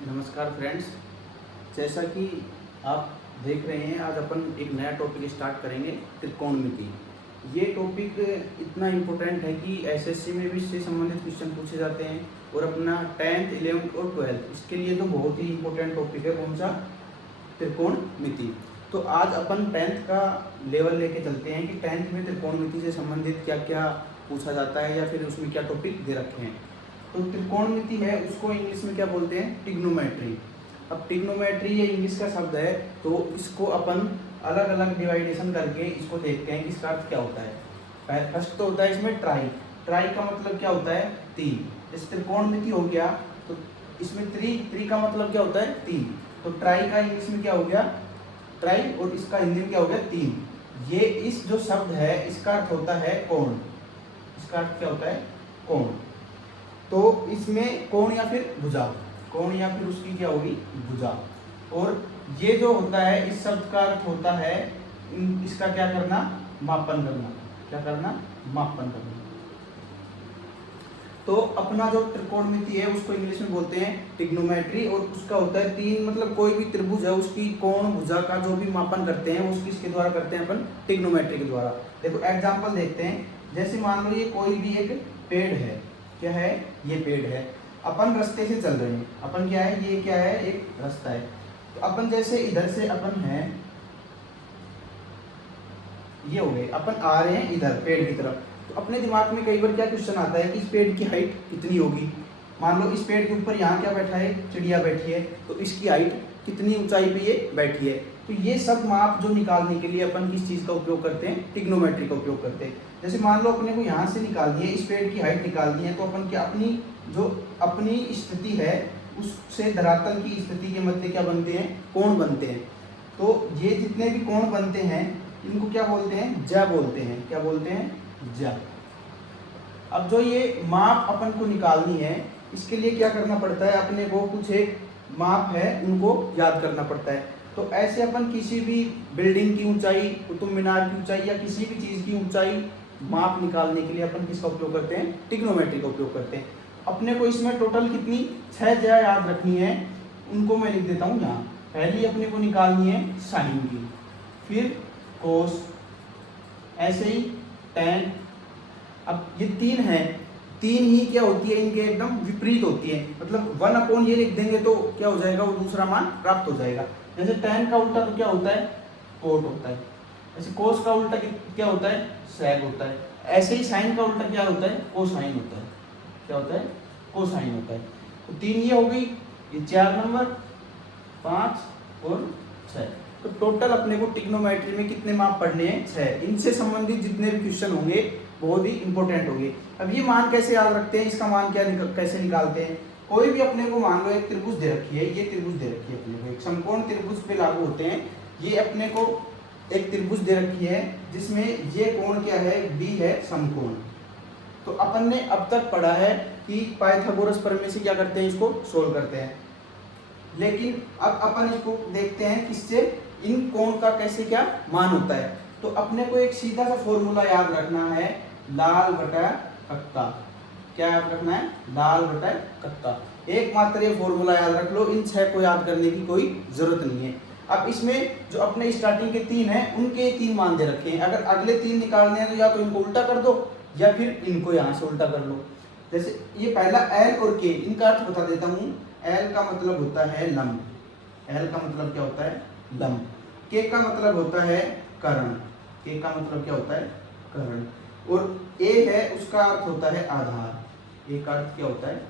नमस्कार फ्रेंड्स। जैसा कि आप देख रहे हैं, आज अपन एक नया टॉपिक स्टार्ट करेंगे, त्रिकोणमिति। ये टॉपिक इतना इम्पोर्टेंट है कि एसएससी में भी इससे संबंधित क्वेश्चन पूछे जाते हैं और अपना 10th 11th और 12th इसके लिए तो बहुत ही इम्पोर्टेंट टॉपिक है। कौन सा? त्रिकोणमिति। तो आज अपन 10th का लेवल लेके चलते हैं कि 10th में त्रिकोणमिति से संबंधित क्या क्या पूछा जाता है या फिर उसमें क्या टॉपिक दे रखे हैं। तो त्रिकोणमिति है, उसको इंग्लिश में क्या बोलते हैं? ट्रिग्नोमेट्री। अब ट्रिग्नोमेट्री ये इंग्लिश का शब्द है, तो इसको अपन अलग अलग डिवाइडेशन करके इसको देखते हैं कि इसका अर्थ क्या होता है। फर्स्ट तो होता है इसमें ट्राई। ट्राई का मतलब क्या होता है? तीन। जैसे त्रिकोणमिति हो गया तो इसमें त्रि का मतलब क्या होता है? तीन। तो ट्राई का इंग्लिश में क्या हो गया? ट्राई, और इसका हिंदी में क्या हो गया? तीन। ये इस जो शब्द है इसका अर्थ होता है कोण। इसका अर्थ क्या होता है? कोण। तो इसमें कोण या फिर भुजा, कोण या फिर उसकी क्या होगी? भुजा। और ये जो होता है इस शब्द का अर्थ होता है इसका क्या करना? मापन करना। क्या करना? मापन करना। तो अपना जो त्रिकोणमिति है उसको इंग्लिश में बोलते हैं ट्रिग्नोमेट्री, और उसका होता है तीन। मतलब कोई भी त्रिभुज है उसकी कोण भुजा का जो भी मापन करते हैं उसकी इसके द्वारा करते हैं अपन, ट्रिग्नोमेट्री के द्वारा। देखो एग्जाम्पल देखते हैं। जैसे मान लो ये कोई भी एक पेड़ है। क्या है? ये पेड़ है। अपन रास्ते से चल रहे हैं। अपन क्या है? ये क्या है? एक रास्ता है। तो अपन जैसे इधर से अपन हैं, ये हो गए, अपन आ रहे हैं इधर पेड़ की तरफ। तो अपने दिमाग में कई बार क्या क्वेश्चन आता है कि इस पेड़ की हाइट कितनी होगी। मान लो इस पेड़ के ऊपर यहाँ क्या बैठा है? चिड़िया बैठी है। तो इसकी हाइट कितनी ऊंचाई पे ये बैठी है। तो ये सब माप जो निकालने के लिए अपन किस चीज़ का उपयोग करते हैं? ट्रिग्नोमेट्री का उपयोग करते हैं। जैसे मान लो अपने को यहाँ से निकालनी है, इस पेड़ की हाइट निकालनी है, तो अपन क्या अपनी स्थिति है उससे धरातल की स्थिति के मध्य क्या बनते हैं? कोण बनते हैं। तो ये जितने भी कोण बनते हैं इनको क्या बोलते हैं? ज्या बोलते हैं। क्या बोलते हैं? ज्या। अब जो ये माप अपन को निकालनी है इसके लिए क्या करना पड़ता है? अपने को कुछ एक माप है उनको याद करना पड़ता है। तो ऐसे अपन किसी भी बिल्डिंग की ऊंचाई, कुतुब मीनार की ऊंचाई या किसी भी चीज़ की ऊंचाई माप निकालने के लिए अपन किसका उपयोग करते हैं? ट्रिग्नोमेट्री का उपयोग करते हैं। अपने को इसमें टोटल कितनी 6 ज्या याद रखनी है, उनको मैं लिख देता हूँ यहाँ। पहली अपने को निकालनी है साइन की, फिर कोस, ऐसे ही टेन। अब ये तीन है, तीन ही क्या होती है? इनके एकदम विपरीत होती है। मतलब 1/, ये लिख देंगे तो क्या हो जाएगा? वो दूसरा मान प्राप्त हो जाएगा। जैसे टेन का उल्टा तो क्या होता है? कोट होता है। ऐसे कोस का उल्टा क्या होता है? सेक होता है। ऐसे ही साइन का उल्टा क्या होता है? कोसाइन होता है। क्या होता है? कोसाइन होता है। तो तीन ये हो गई, ये 4 नंबर, 5 और 6। तो टोटल अपने को ट्रिग्नोमेट्री में कितने माप पढ़ने हैं? 6। इनसे संबंधित जितने भी क्वेश्चन होंगे बहुत ही इंपॉर्टेंट होंगे। अब ये मान कैसे याद रखते हैं? इसका मान कैसे निकालते हैं? कोई भी अपने को मान लो एक त्रिभुज दे रखी है, ये त्रिभुज दे रखी है अपने को, एक समकोण त्रिभुज पे लागू होते हैं। ये अपने को एक त्रिभुज दे रखी है जिसमें ये कोण क्या है? बी है, समकोण। तो अपन ने अब तक पढ़ा है कि पाइथागोरस प्रमेय से क्या करते हैं? इसको सोल्व करते हैं। लेकिन अब अपन इसको देखते हैं किससे इन कोण का कैसे क्या मान होता है। तो अपने को एक सीधा सा फॉर्मूला याद रखना है, लाल बटा कक्का। क्या याद रखना है? लाल बटा कक्का। एकमात्र ये फॉर्मूला याद रख लो, इन 6 को याद करने की कोई जरूरत नहीं है। अब इसमें जो अपने स्टार्टिंग के 3 हैं उनके 3 मान दे रखे हैं। अगर अगले 3 निकालने हैं तो या तो इनको उल्टा कर दो या फिर इनको यहाँ से उल्टा कर लो। जैसे ये पहला एल और के, इनका अर्थ बता देता हूँ। एल का मतलब होता है लंब। एल का मतलब क्या होता है? लंब। के का मतलब होता है कर्ण। के का मतलब क्या होता है? कर्ण। और ए है उसका अर्थ होता है आधार। ए का अर्थ क्या होता है?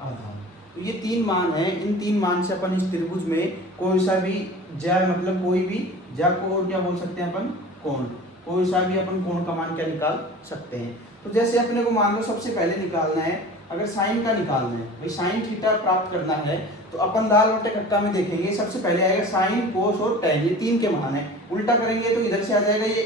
आधार। तो ये 3 मान है। इन 3 मान से अपन इस त्रिभुज में कोई सा भी ज्या, मतलब कोई भी ज्या को और क्या बोल सकते हैं अपन? कोण। कोई सा भी अपन कोण का मान क्या निकाल सकते हैं। तो जैसे अपने को मान लो सबसे पहले निकालना है, अगर साइन का निकालना है, भाई साइन थीटा प्राप्त करना है, तो अपन लाल बटे कक्का में देखेंगे सबसे पहले आएगा साइन, कोस और टेन। ये 3 के मान है। उल्टा करेंगे तो इधर से आ जाएगा ये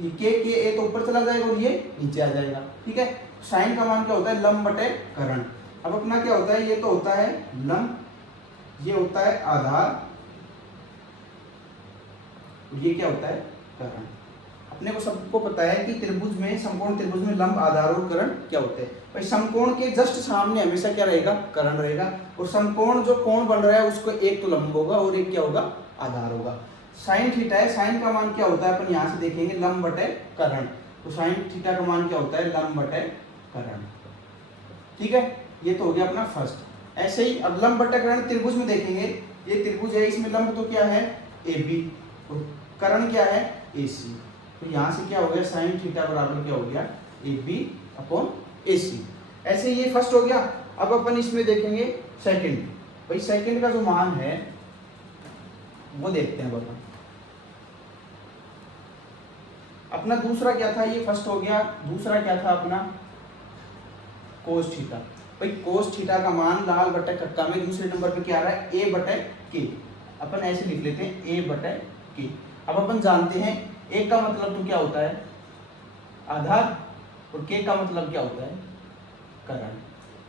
के ए तो ऊपर चला जाएगा और ये नीचे आ जाएगा। ठीक है। साइन का मान क्या होता है? लंब बटे कर्ण। अब अपना क्या होता है? ये तो होता है लंब, ये होता है आधार, ये क्या होता है? कर्ण। अपने को सबको पता है कि त्रिभुज में, समकोण त्रिभुज में लंब, आधार और कर्ण क्या होते हैं। भाई समकोण के जस्ट सामने हमेशा क्या रहेगा, कर्ण रहेगा, और समकोण जो कोण बन रहा है उसको एक तो लंब होगा और एक क्या होगा, आधार होगा। साइन थीटा है, साइन का मान क्या होता है अपन यहाँ से देखेंगे, लंब बटे कर्ण। तो साइन थीटा का मान क्या होता है, लंब बटे कर्ण। ठीक है, ये तो हो गया अपना फर्स्ट। ऐसे ही अब लंब बटे कर्ण त्रिभुज में देखेंगे, ये त्रिभुज है, इसमें लंब तो क्या है, ए बी, और कर्ण क्या है, ए सी। तो यहाँ से क्या हो गया, साइन थीटा बराबर क्या हो गया, ए बी अपॉन ए सी। ऐसे ये फर्स्ट हो गया। अब अपन इसमें देखेंगे सेकंड। भाई सेकंड का जो मान है वो देखते हैं अपन। अपना दूसरा क्या था, ये फर्स्ट हो गया, दूसरा क्या था अपना, कोस थीटा। भाई कोस थीटा का मान लाल बटे कक्का में दूसरे नंबर पे क्या आ रहा है, ए बटे के। अपन ऐसे लिख लेते हैं, ए बटे के। अब अपन जानते हैं ए का मतलब तो क्या होता है, आधार, और के का मतलब क्या होता है, कर्ण।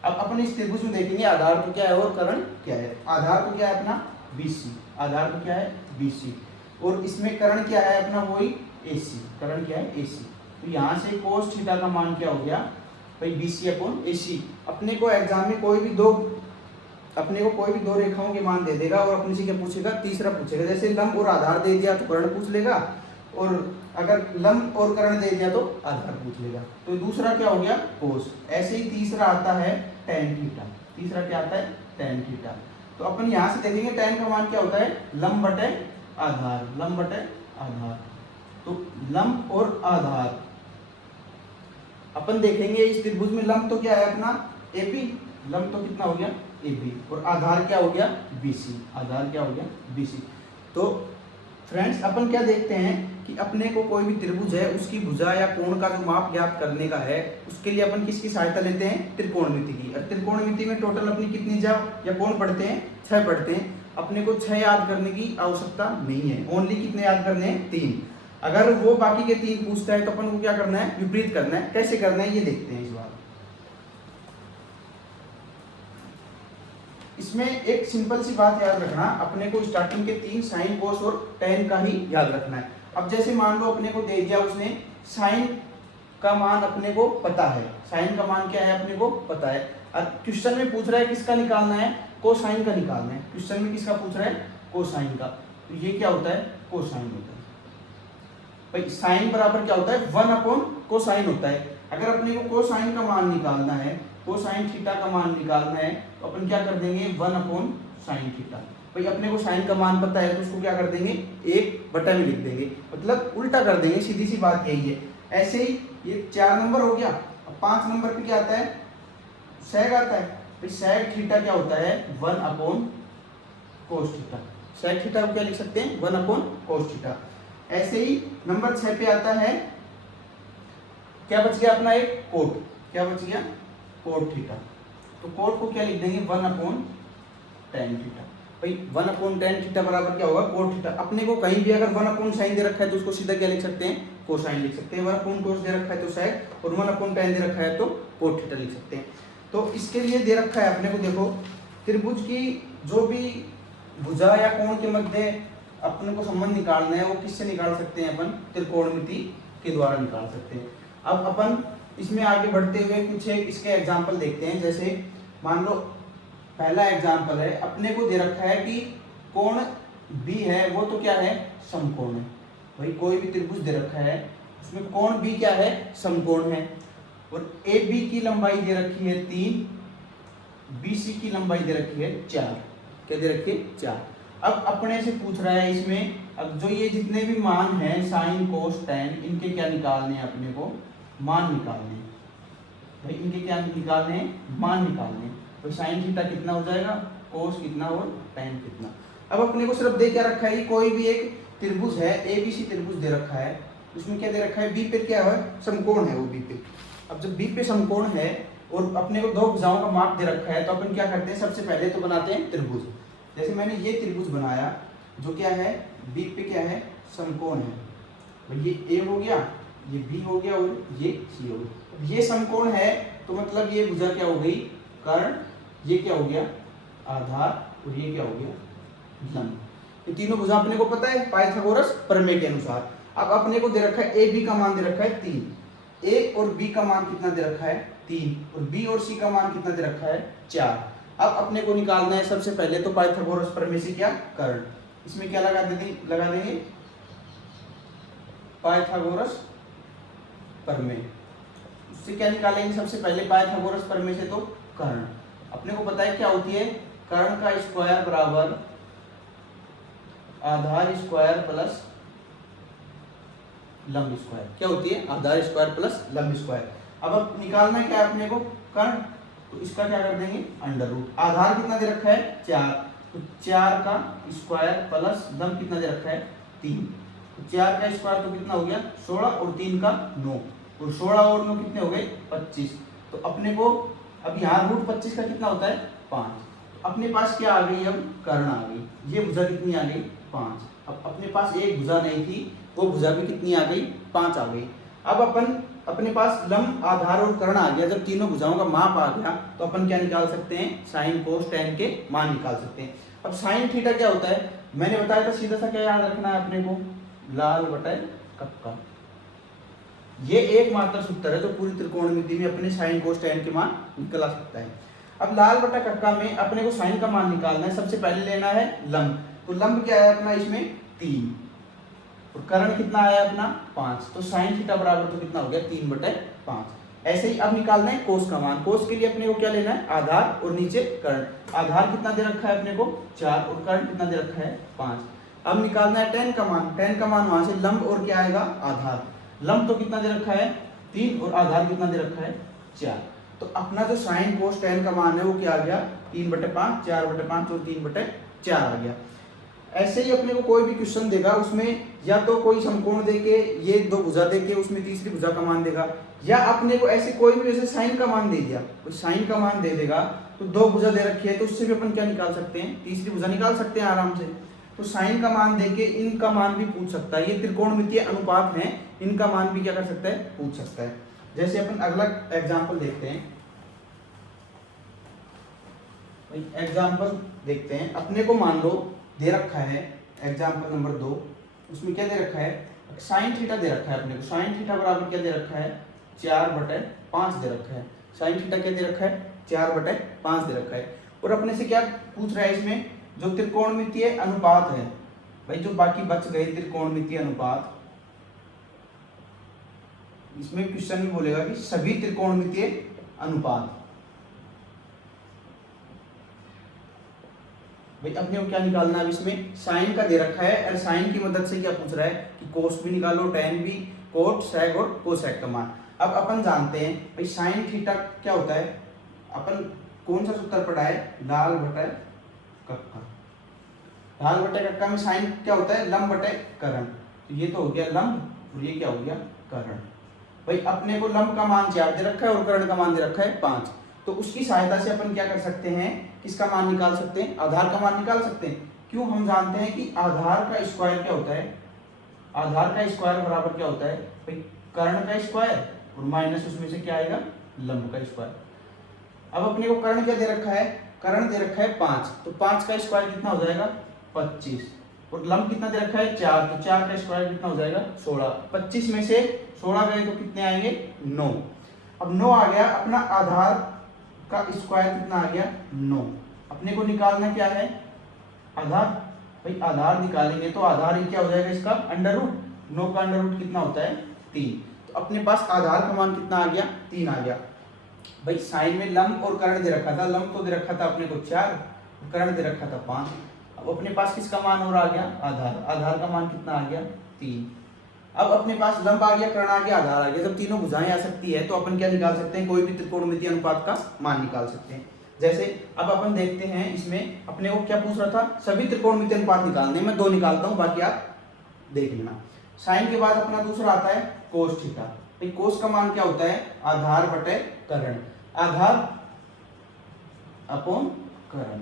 अब अपन इस त्रिभुज में देखेंगे आधार तो क्या है और कर्ण क्या है। आधार तो क्या है अपना BC, आधार तो क्या है BC, और इसमें कर्ण क्या है अपना, वही AC, कर्ण क्या है AC। तो यहाँ से कोस थीटा का मान क्या हो गया भाई, BC अपॉन AC। अपने को एग्जाम में कोई भी दो रेखाओं के मान दे देगा और अपने से क्या पूछेगा, तीसरा पूछेगा। जैसे लंब और आधार दे दिया तो कर्ण पूछ लेगा, और अगर लंब और कर्ण दे दिया तो आधार पूछ लेगा। तो दूसरा क्या हो गया, कोस। ऐसे ही तीसरा आता है tan थीटा। तीसरा क्या आता है, tan थीटा। तो अपन यहाँ से देखेंगे tan का मान क्या होता है, लंब बटे आधार, लंब बटे आधार। तो लंब और आधार अपन देखेंगे इस त्रिभुज में, लंब तो क्या है अपना AP, लंब तो कितना हो गया AB, और आधार क्या हो गया BC, आधार क्या हो गया BC। तो फ्रेंड्स अपन क्या देखते हैं कि अपने को कोई भी त्रिभुज है उसकी भुजा या कोण का जो माप ज्ञात करने का है, उसके लिए अपन किसकी सहायता लेते हैं, त्रिकोणमिति की। और त्रिकोणमिति में टोटल अपनी कितनी भुजा या कोण पढ़ते हैं, 6 पढ़ते हैं। अपने को 6 याद करने की आवश्यकता नहीं है, ओनली कितने याद करने हैं, 3। अगर वो बाकी के 3 पूछता है तो अपन को क्या करना है, विपरीत करना है। कैसे करना है ये देखते हैं इस बार। इसमें एक सिंपल सी बात याद रखना, अपने को स्टार्टिंग के 3 साइन, कोस और tan का ही याद रखना है। अब जैसे मान लो अपने को दे दिया उसने, साइन का मान अपने को पता है, साइन का मान क्या है अपने को पता है। और क्वेश्चन में पूछ रहा है किसका निकालना है, कोसाइन का निकालना है। क्वेश्चन में किसका पूछ रहा है, कोसाइन का। तो ये क्या होता है, कोसाइन होता है। भाई साइन बराबर क्या होता है, 1 अपॉन कोसाइन होता है। अगर अपने को कोसाइन का मान निकालना है, कोसाइन थीटा का मान निकालना है, तो अपन क्या कर देंगे, 1 अपॉन साइन थीटा। भाई अपने को साइन का मान पता है तो उसको क्या कर देंगे, 1 बटा में लिख देंगे, मतलब उल्टा कर देंगे, सीधी सी बात यही है। ऐसे ही ये 4 नंबर हो गया। अब 5 नंबर पे क्या आता है, सेक आता है। भाई सेक थीटा क्या होता है, 1 upon cos theta. Sec theta को क्या लिख सकते हैं, 1 अपॉन कोस थीटा। ऐसे ही नंबर 6 पे आता है, क्या बच गया अपना, एक कोट। क्या बच गया, कोट थीटा। तो कोट को क्या लिख देंगे, 1 अपॉन tan थीटा। भाई 1 अपॉन tan थीटा बराबर क्या होगा, कोट थीटा। अपने को कहीं भी अगर 1 अपॉन साइन दे रखा है तो उसको सीधा क्या लिख सकते हैं, कोसाइन लिख सकते हैं। 1 अपॉन कोस दे रखा है तो सेक, और 1 अपॉन tan दे रखा है तो कोट थीटा लिख सकते हैं। तो इसके लिए दे रखा है अपने को, देखो त्रिभुज की जो भी भुजा या कोण के मध्य अपने को संबंध निकालना है वो किससे निकाल सकते हैं, अपन त्रिकोणमिति के द्वारा निकाल सकते हैं। अब अपन इसमें आगे बढ़ते हुए कुछ एक इसके एग्जाम्पल देखते हैं। जैसे मान लो पहला एग्जाम्पल है, अपने को दे रखा है कि कोण B है वो तो क्या है, समकोण है। भाई कोई भी त्रिभुज दे रखा है उसमें कोण B क्या है, समकोण है, और AB की लंबाई दे रखी है 3, BC की लंबाई दे रखी है 4। क्या दे रखी है, 4। अब अपने से पूछ रहा है इसमें, अब जो ये जितने भी मान हैं साइन कोस tan, इनके क्या निकालने हैं, अपने को मान निकालने हैं। भाई इनके क्या निकालने हैं, मान निकालने हैं। भाई साइन थीटा कितना हो जाएगा, कोस कितना और tan कितना। अब अपने को सिर्फ दे क्या रखा है, कोई भी एक त्रिभुज है, ABC त्रिभुज दे रखा है, उसमें क्या दे रखा है, B पे क्या है, समकोण है वो B पे। अब जब B पे समकोण है और अपने को 2 भुजाओं का माप दे रखा है, तो अपन क्या करते हैं, सबसे पहले तो बनाते हैं त्रिभुज। जैसे मैंने ये त्रिभुज बनाया जो क्या है, B पे क्या है, समकोण है। भाई ये A हो गया, ये B हो गया और ये C हो गया। ये समकोण है तो मतलब ये भुजा क्या हो गई, कर्ण, ये क्या हो गया, आधार, और ये क्या हो गया, लंब। ये तीनों भुजा अपने को पता है पाइथागोरस प्रमेय के अनुसार। अब अपने को दे रखा है ए बी का मान दे रखा है 3, ए और बी का मान कितना दे रखा है 3, और बी और सी का मान कितना दे रखा है 4। अब अपने को निकालना है सबसे पहले तो पाइथागोरस प्रमेय से क्या कर्ण, इसमें क्या लगा देंगे पाइथागोरस प्रमेय। उससे क्या निकालेंगे सबसे पहले पाइथागोरस प्रमेय से तो कर्ण। अपने को पता है क्या होती है, कर्ण का स्क्वायर बराबर आधार स्क्वायर प्लस लंब स्क्वायर। क्या होती है, आधार स्क्वायर प्लस लंब स्क्वायर। अब निकालना क्या है अपने को कर्ण, तो इसका क्या कर देंगे अंडर रूट। आधार कितना दे रखा है 4, तो 4 का स्क्वायर प्लस लंब कितना दे रखा है 3, तो 4 का स्क्वायर तो कितना हो गया 16 और 3 का 9, और 16 और 9 कितने हो गए 25। तो अपने को अब यहाँ रूट 25 का कितना होता है 5। तो अपने पास क्या आ गई, अब कर्ण आ गई। ये भुजा कितनी आ गई 5। अब अपने पास एक भुजा नहीं थी, वो भुजा भी कितनी आ गई 5 आ गई। अब अपने पास लंब आधार और कर्ण आ गया। जब तीनों भुजाओं का माप आ गया तो अपन क्या निकाल सकते हैं, साइन कोस टेन के मान निकाल सकते हैं। अब साइन थीटा क्या होता है, मैंने बताया था सीधा सा क्या याद रखना है अपने को, लाल बटा कक्का। ये एकमात्र सूत्र है तो पूरी त्रिकोणमिति में अपने साइन कोस टेन के मान निकल आ सकता है। अब लाल बटा कक्का में अपने को साइन का मान निकालना है। सबसे पहले लेना है लंब, तो लंब क्या है अपना इसमें 3, और कर्ण कितना आया अपना 5, तो साइन थीटा बराबर तो कितना हो गया 3/5। ऐसे ही अब निकालना है कोस का मान। कोस के लिए अपने को क्या लेना है, आधार और नीचे कर्ण। आधार कितना दे रखा है अपने को 4, और कर्ण कितना दे रखा है 5। अब निकालना है tan का मान। tan का मान वहां से लंब और क्या आएगा आधार। लंब तो कितना दे रखा है 3, और आधार कितना दे रखा है 4। तो अपना जो साइन कोस tan का मान है वो क्या आ गया 3/5, 4/5 और 3/4 आ गया। ऐसे ही अपने को कोई भी क्वेश्चन देगा उसमें या तो कोई समकोण देके ये दो भुजा देके उसमें तीसरी भुजा का मान देगा, या अपने को ऐसे कोई भी जैसे साइन का मान दे दिया, कोई साइन का मान दे देगा तो दो भुजा दे रखी है तो उससे भी अपन क्या निकाल सकते हैं, तीसरी भुजा निकाल सकते हैं आराम से। तो साइन का मान देके इनका मान भी पूछ सकता है। ये त्रिकोणमितीय अनुपात हैं, इनका मान भी क्या कर सकता है पूछ सकता है। जैसे अपन अगला एग्जाम्पल देखते हैं, एग्जाम्पल देखते हैं। अपने को मान लो दे रखा है एग्जाम्पल नंबर 2, उसमें क्या दे रखा है साइन थीटा दे रखा है अपने को। साइन थीटा बराबर क्या दे रखा है 4/5 दे रखा है। साइन थीटा क्या दे रखा है 4/5 दे रखा है। और अपने से क्या पूछ रहा है इसमें, जो त्रिकोणमितीय अनुपात है भाई, जो बाकी बच गए त्रिकोणमितीय अनुपात, इसमें क्वेश्चन में बोलेगा कि सभी त्रिकोणमितीय अनुपात। भाई अपने को क्या निकालना है, इसमें साइन का दे रखा है और साइन की मदद से क्या पूछ रहा है कि कोस भी निकालो, टेन भी, कोट सेक और कोसेक का मान। अब अपन जानते हैं भाई साइन थीटा क्या होता है, अपन कौन सा सूत्र पढ़ा है, लाल बटा कक्का। लाल बटे कक्का में साइन क्या होता है लंब बटे कर्ण। तो ये तो हो गया लंब और ये क्या हो गया कर्ण। भाई अपने को लंब का मान 4 दे रखा है और कर्ण का मान दे रखा है 5। तो उसकी सहायता से अपन क्या कर सकते हैं, किसका मान निकाल सकते हैं, आधार का मान निकाल सकते हैं। क्यों, हम जानते हैं कि आधार का स्क्वायर क्या होता है, आधार का स्क्वायर बराबर क्या होता है भाई कर्ण का स्क्वायर और माइनस उसमें से क्या आएगा लंब का स्क्वायर। अब अपने को कर्ण क्या दे रखा है, कर्ण दे रखा है 5, तो 5 का स्क्वायर कितना हो जाएगा 25, और लंब कितना दे रखा है 4, तो 4 का स्क्वायर कितना हो जाएगा 16। 25 में से 16 गए तो कितने आएंगे 9। अब 9 आ गया, अपना आधार का स्क्वायर कितना आ गया 9। अपने को निकालना क्या है आधार, भाई आधार निकालेंगे तो आधार ही क्या हो जाएगा इसका अंडर रूट। 9 का अंडर रूट कितना होता है 3। तो अपने पास आधार का मान कितना आ गया 3 आ गया। भाई साइन में लंब और कर्ण दे रखा था, लंब तो दे रखा था अपने को 4, कर्ण दे रखा था 5। अब अपने पास किसका मान और आ गया आधार, आधार का मान कितना आ गया 3। अब अपने पास लंब आ गया, कर्ण आ गया, आधार आ गया। जब तीनों भुजाएं आ सकती है तो अपन क्या निकाल सकते हैं, कोई भी त्रिकोणमितीय अनुपात का मान निकाल सकते हैं। जैसे अब अपन देखते हैं इसमें अपने को क्या पूछ रहा था, सभी त्रिकोणमितीय अनुपात निकालने। मैं 2 निकालता हूं, बाकी आप देख लेना। साइन के बाद अपना दूसरा आता है कोस थीटा। भाई कोस का मान क्या होता है आधार बटे कर्ण, आधार अपॉन कर्ण।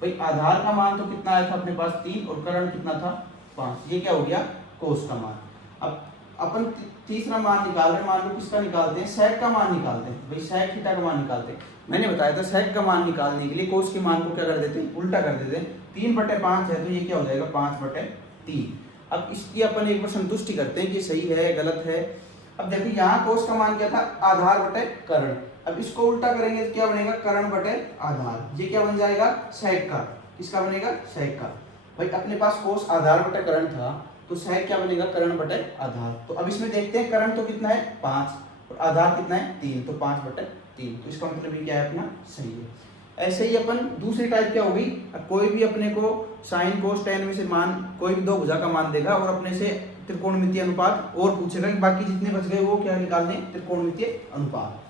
भाई आधार का मान तो कितना आया था अपने पास 3 और कर्ण कितना था 5, ये क्या हो गया कोस का मान। अब अपन तीसरा मान निकाल रहे हैं, मान लो किसका निकालते हैं सेक का मान निकालते हैं। भाई सेक थीटा का मान निकालते हैं। मैंने बताया था सेक का मान निकालने के लिए कोस के मान को क्या कर देते हैं उल्टा कर देते हैं। 3/5 है तो ये क्या हो जाएगा 5/3। अब इसकी अपन एक बार संतुष्टि करते हैं कि सही है गलत है। अब देखो यहाँ कोस का मान क्या था, आधार बटे कर्ण। अब इसको उल्टा करेंगे तो क्या बनेगा, कर्ण बटे आधार। ये क्या बन जाएगा, सेक का। किसका बनेगा, सेक का। भाई अपने पास कोस आधार बटे कर्ण था, तो सेक क्या बनेगा, कर्ण बटे आधार। तो अब इसमें देखते हैं कर्ण तो कितना है 5 और आधार कितना है 3, तो 5 बटे 3। तो इसका मतलब ये क्या है अपना, सही है। ऐसे ही अपन दूसरी टाइप क्या होगी, कोई भी अपने को साइन कोस टेन में से मान, कोई भी दो भुजा का मान देगा और अपने से त्रिकोणमितीय अनुपात और पूछेगा कि बाकी जितने बच गए वो क्या निकालने, त्रिकोणमितीय अनुपात।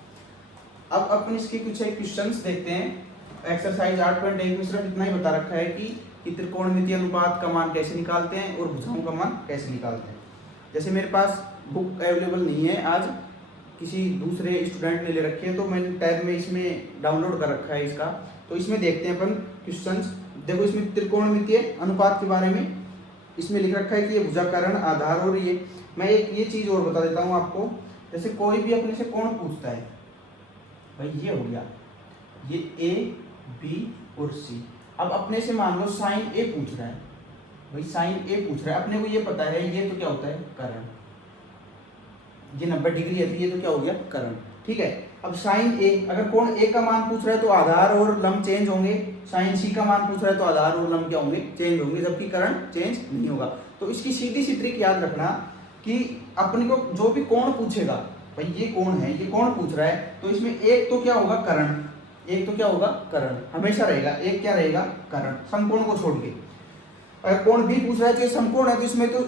अब अपन इसके कुछ एक क्वेश्चंस देखते हैं। एक्सरसाइज 8.1 में सिर्फ इतना ही बता रखा है कि त्रिकोणमितीय अनुपात का मान कैसे निकालते हैं और भुजाओं का मान कैसे निकालते हैं। जैसे मेरे पास बुक अवेलेबल नहीं है आज, किसी दूसरे स्टूडेंट ने ले रखी है, तो मैंने टैब में इसमें डाउनलोड कर रखा है इसका। तो इसमें देखते हैं अपन क्वेश्चंस। देखो इसमें त्रिकोणमितीय अनुपात के बारे में इसमें लिख रखा है कि ये भुजा कर्ण आधार। और ये मैं एक ये चीज और बता देता हूँ आपको, जैसे कोई भी अपने से कोण पूछता है, भाई ये हो गया, ये ए बी और सी। अब अपने से मान लो साइन ए पूछ रहा है, भाई साइन ए पूछ रहा है, अपने को ये पता है ये तो क्या होता है कर्ण, ये 90 डिग्री है, तो ये तो क्या हो गया कर्ण, ठीक है। अब साइन ए, अगर कोण ए का मान पूछ रहा है तो आधार और लंब चेंज होंगे, साइन सी का मान पूछ रहा है तो आधार और लंब क्या होंगे, चेंज होंगे, जबकि कर्ण चेंज नहीं होगा। तो इसकी सीधी सी ट्रिक याद रखना कि अपने को जो भी कोण पूछेगा, भाई ये कोण है, ये कोण पूछ रहा है, तो इसमें एक तो क्या होगा कर्ण, एक तो क्या होगा कर्ण, हमेशा रहेगा, एक क्या रहेगा कर्ण, समकोण को छोड़ के। अगर कोण बी पूछ रहा है तो ये समकोण है, तो इसमें तो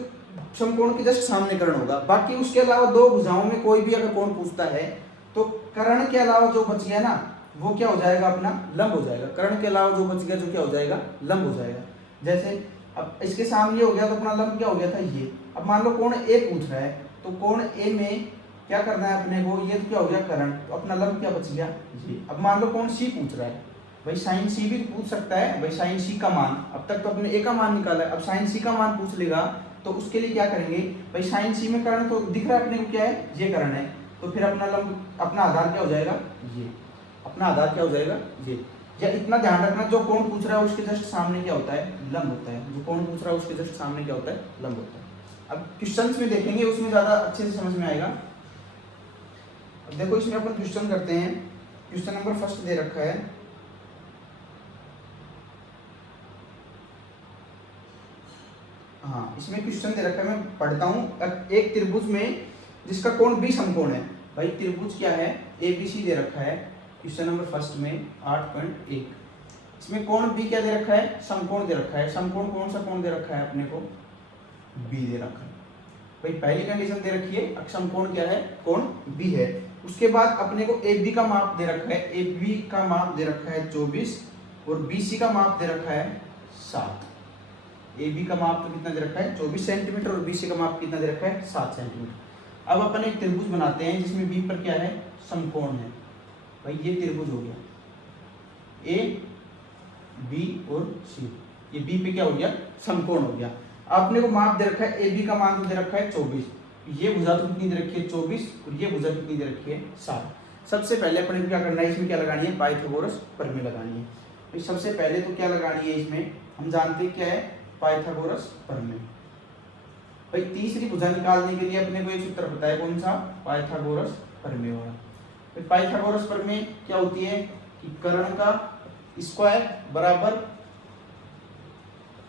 समकोण के जस्ट सामने कर्ण होगा। बाकी उसके अलावा दो भुजाओं में कोई भी अगर कोण पूछता है तो कर्ण के अलावा जो बच गया ना वो क्या हो जाएगा, अपना लंब हो जाएगा। कर्ण के अलावा जो बच गया जो क्या हो जाएगा, लंब हो जाएगा। जैसे अब इसके सामने हो गया तो अपना लंब क्या हो गया था ये। अब मान लो कोण ए पूछ रहा है, तो कोण ए में क्या करना है अपने को, ये तो क्या हो गया कर्ण, तो अपना लंब क्या बच गया ये। अब मान लो कोण सी पूछ रहा है, भाई साइन सी भी पूछ सकता है, भाई साइन सी का मान, अब तक तो अपने ए का मान निकाला है, अब साइन सी का मान पूछ लेगा तो उसके लिए क्या करेंगे, भाई साइन सी में कर्ण तो दिख रहा है अपने को क्या है, ये कर्ण है, तो फिर अपना लंब, अपना आधार क्या हो जाएगा ये, अपना आधार क्या हो जाएगा ये। या इतना ध्यान रखना जो कोण पूछ रहा है उसके जस्ट सामने क्या होता है, लंब होता है, जो कोण पूछ रहा है उसके जस्ट सामने क्या होता है, लंब होता है। अब क्वेश्चंस में देखेंगे उसमें ज्यादा अच्छे से समझ में आएगा। अब देखो इसमें अपन क्वेश्चन करते हैं। क्वेश्चन नंबर फर्स्ट दे रखा है, हाँ इसमें क्वेश्चन दे रखा है, मैं पढ़ता हूँ। एक त्रिभुज में जिसका कोण बी समकोण है, भाई त्रिभुज क्या है, ए बी सी दे रखा है क्वेश्चन नंबर फर्स्ट में 8.1। इसमें कोण बी क्या दे रखा है, समकोण दे रखा है। समकोण कौन सा कोण दे रखा है अपने को, बी दे रखा है। भाई पहली कंडीशन दे रखी है, समकोण क्या है, कोण बी है। उसके बाद अपने को ए बी का माप दे रखा है, ए बी का माप दे रखा है 24 और बी सी का माप दे रखा है 7। ए बी का माप तो कितना दे रखा है 24 सेंटीमीटर और बी सी का माप कितना दे रखा है 7 सेंटीमीटर। अब अपन एक त्रिभुज बनाते हैं जिसमें बी पर क्या है, समकोण है। भाई ये त्रिभुज हो गया, ए बी और सी, ये बी पे क्या हो गया, समकोण हो गया। आपने को माप दे रखा है, ए बी का मान तो दे रखा है 24, ये भुजा तो कितनी दे रखी है 24 और ये भुजा कितनी दे रखी है 7। सबसे पहले अपन क्या करना है, इसमें क्या लगानी है, पाइथागोरस प्रमेय लगानी है। तो सबसे पहले तो क्या लगानी है इसमें, हम जानते हैं क्या है, पाइथागोरस प्रमेय। भाई तीसरी भुजा निकालने के लिए अपने को एक सूत्र पता है, कौन सा, पाइथागोरस प्रमेय वाला। पाइथागोरस प्रमेय क्या होती है कि कर्ण का स्क्वायर बराबर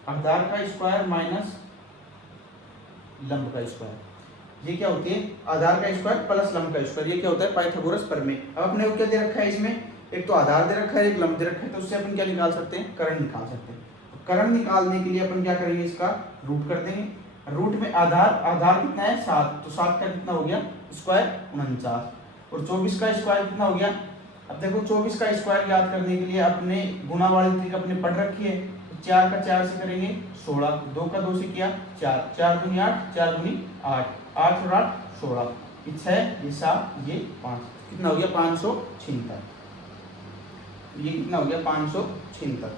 आधार का स्क्वायर माइनस लंब का स्क्वायर। ये क्या होती है, आधार का स्क्वायर प्लस लंब का स्क्वायर, ये क्या होता है पाइथागोरस प्रमेय। अब अपने को क्या दे रखा है इसमें, एक तो आधार दे रखा है, एक लंब दे रखा है, तो उससे अपन क्या निकाल सकते हैं, कर्ण निकाल सकते हैं। कर्ण निकालने के लिए अपन क्या करेंगे, इसका रूट कर देंगे। रूट में आधार कितना है 7, तो 7 का कितना हो गया स्क्वायर 49 और 24 का स्क्वायर कितना हो गया। अब देखो 24 का स्क्वायर याद करने के लिए अपने गुणा वाली ट्रिक अपने पढ़ रखी है, 4 का 4 से करेंगे 16, 2 का 2 से किया 4, 4 दूनी 8, 4 दूनी 8, 8 और 8 16, ये 6, ये 7, ये 5, कितना हो गया 576। ये कितना हो गया 576।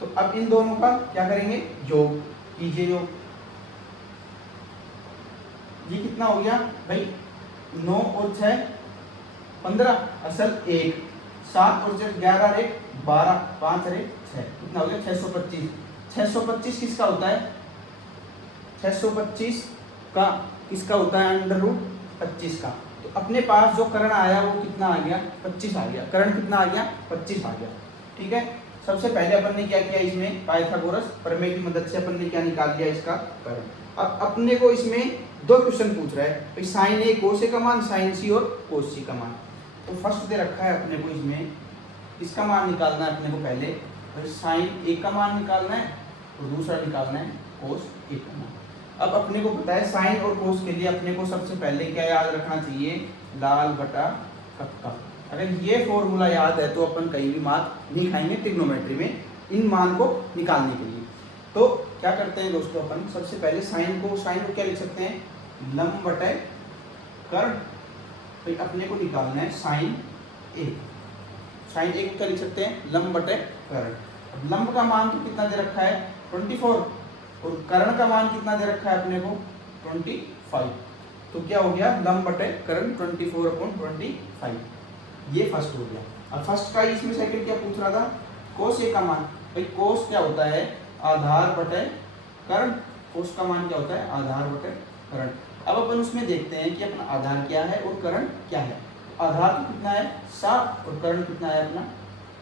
तो अब इन दोनों का क्या करेंगे, योग कीजिए योग। ये कितना हो गया भाई, 9 और 6 15, असल 1, 7 और 11 रे 12, 5 रे 6, कितना हो गया 625। 625 किसका होता है, 625 का किसका होता है अंडर रूट 25 का। तो अपने पास जो कर्ण आया वो कितना आ गया 25 आ गया, कर्ण कितना आ गया 25 आ गया। ठीक है, सबसे पहले अपन ने क्या किया इसमें पाइथागोरस प्रमेय की मदद से अपन ने क्या निकाल लिया इसका कर्ण। अब अपने को इसमें दो क्वेश्चन पूछ रहा है भाई साइन ए कोस ए का मान, साइन सी और कोस सी का मान। तो फर्स्ट दे रखा है अपने को इसमें इसका मान निकालना है अपने को पहले, साइन ए का मान निकालना है और दूसरा निकालना है कोस ए का मान। अब अपने को पता है साइन और कोस के लिए अपने को सबसे पहले क्या याद रखना चाहिए, लाल बटा कक्का। अगर ये फॉर्मूला याद है तो अपन कहीं भी मार्क नहीं खाएंगे ट्रिग्नोमेट्री में इन मान को निकालने के लिए। तो क्या करते हैं दोस्तों, अपन सबसे पहले साइन को क्या लिख सकते हैं लंब बटे कर्ण। तो अपने को निकालना है साइन ए, साइन ए को क्या लिख सकते हैं लंब बटे कर्ण। अब लंब का मान तो कितना दे रखा है 24 और कर्ण का मान कितना दे रखा है अपने को 25। तो क्या हो गया लंब बटे कर्ण 24/25, ये फर्स्ट हो गया। अब फर्स्ट का इसमें सेकंड क्या पूछ रहा था कोस ए का मान। भाई कोस क्या होता है आधार बटे कर्ण, कोस का मान क्या होता है आधार बटे कर्ण। अब अपन उसमें देखते हैं कि अपना आधार क्या है और कर्ण क्या है। आधार तो कितना है 7 और कर्ण कितना है अपना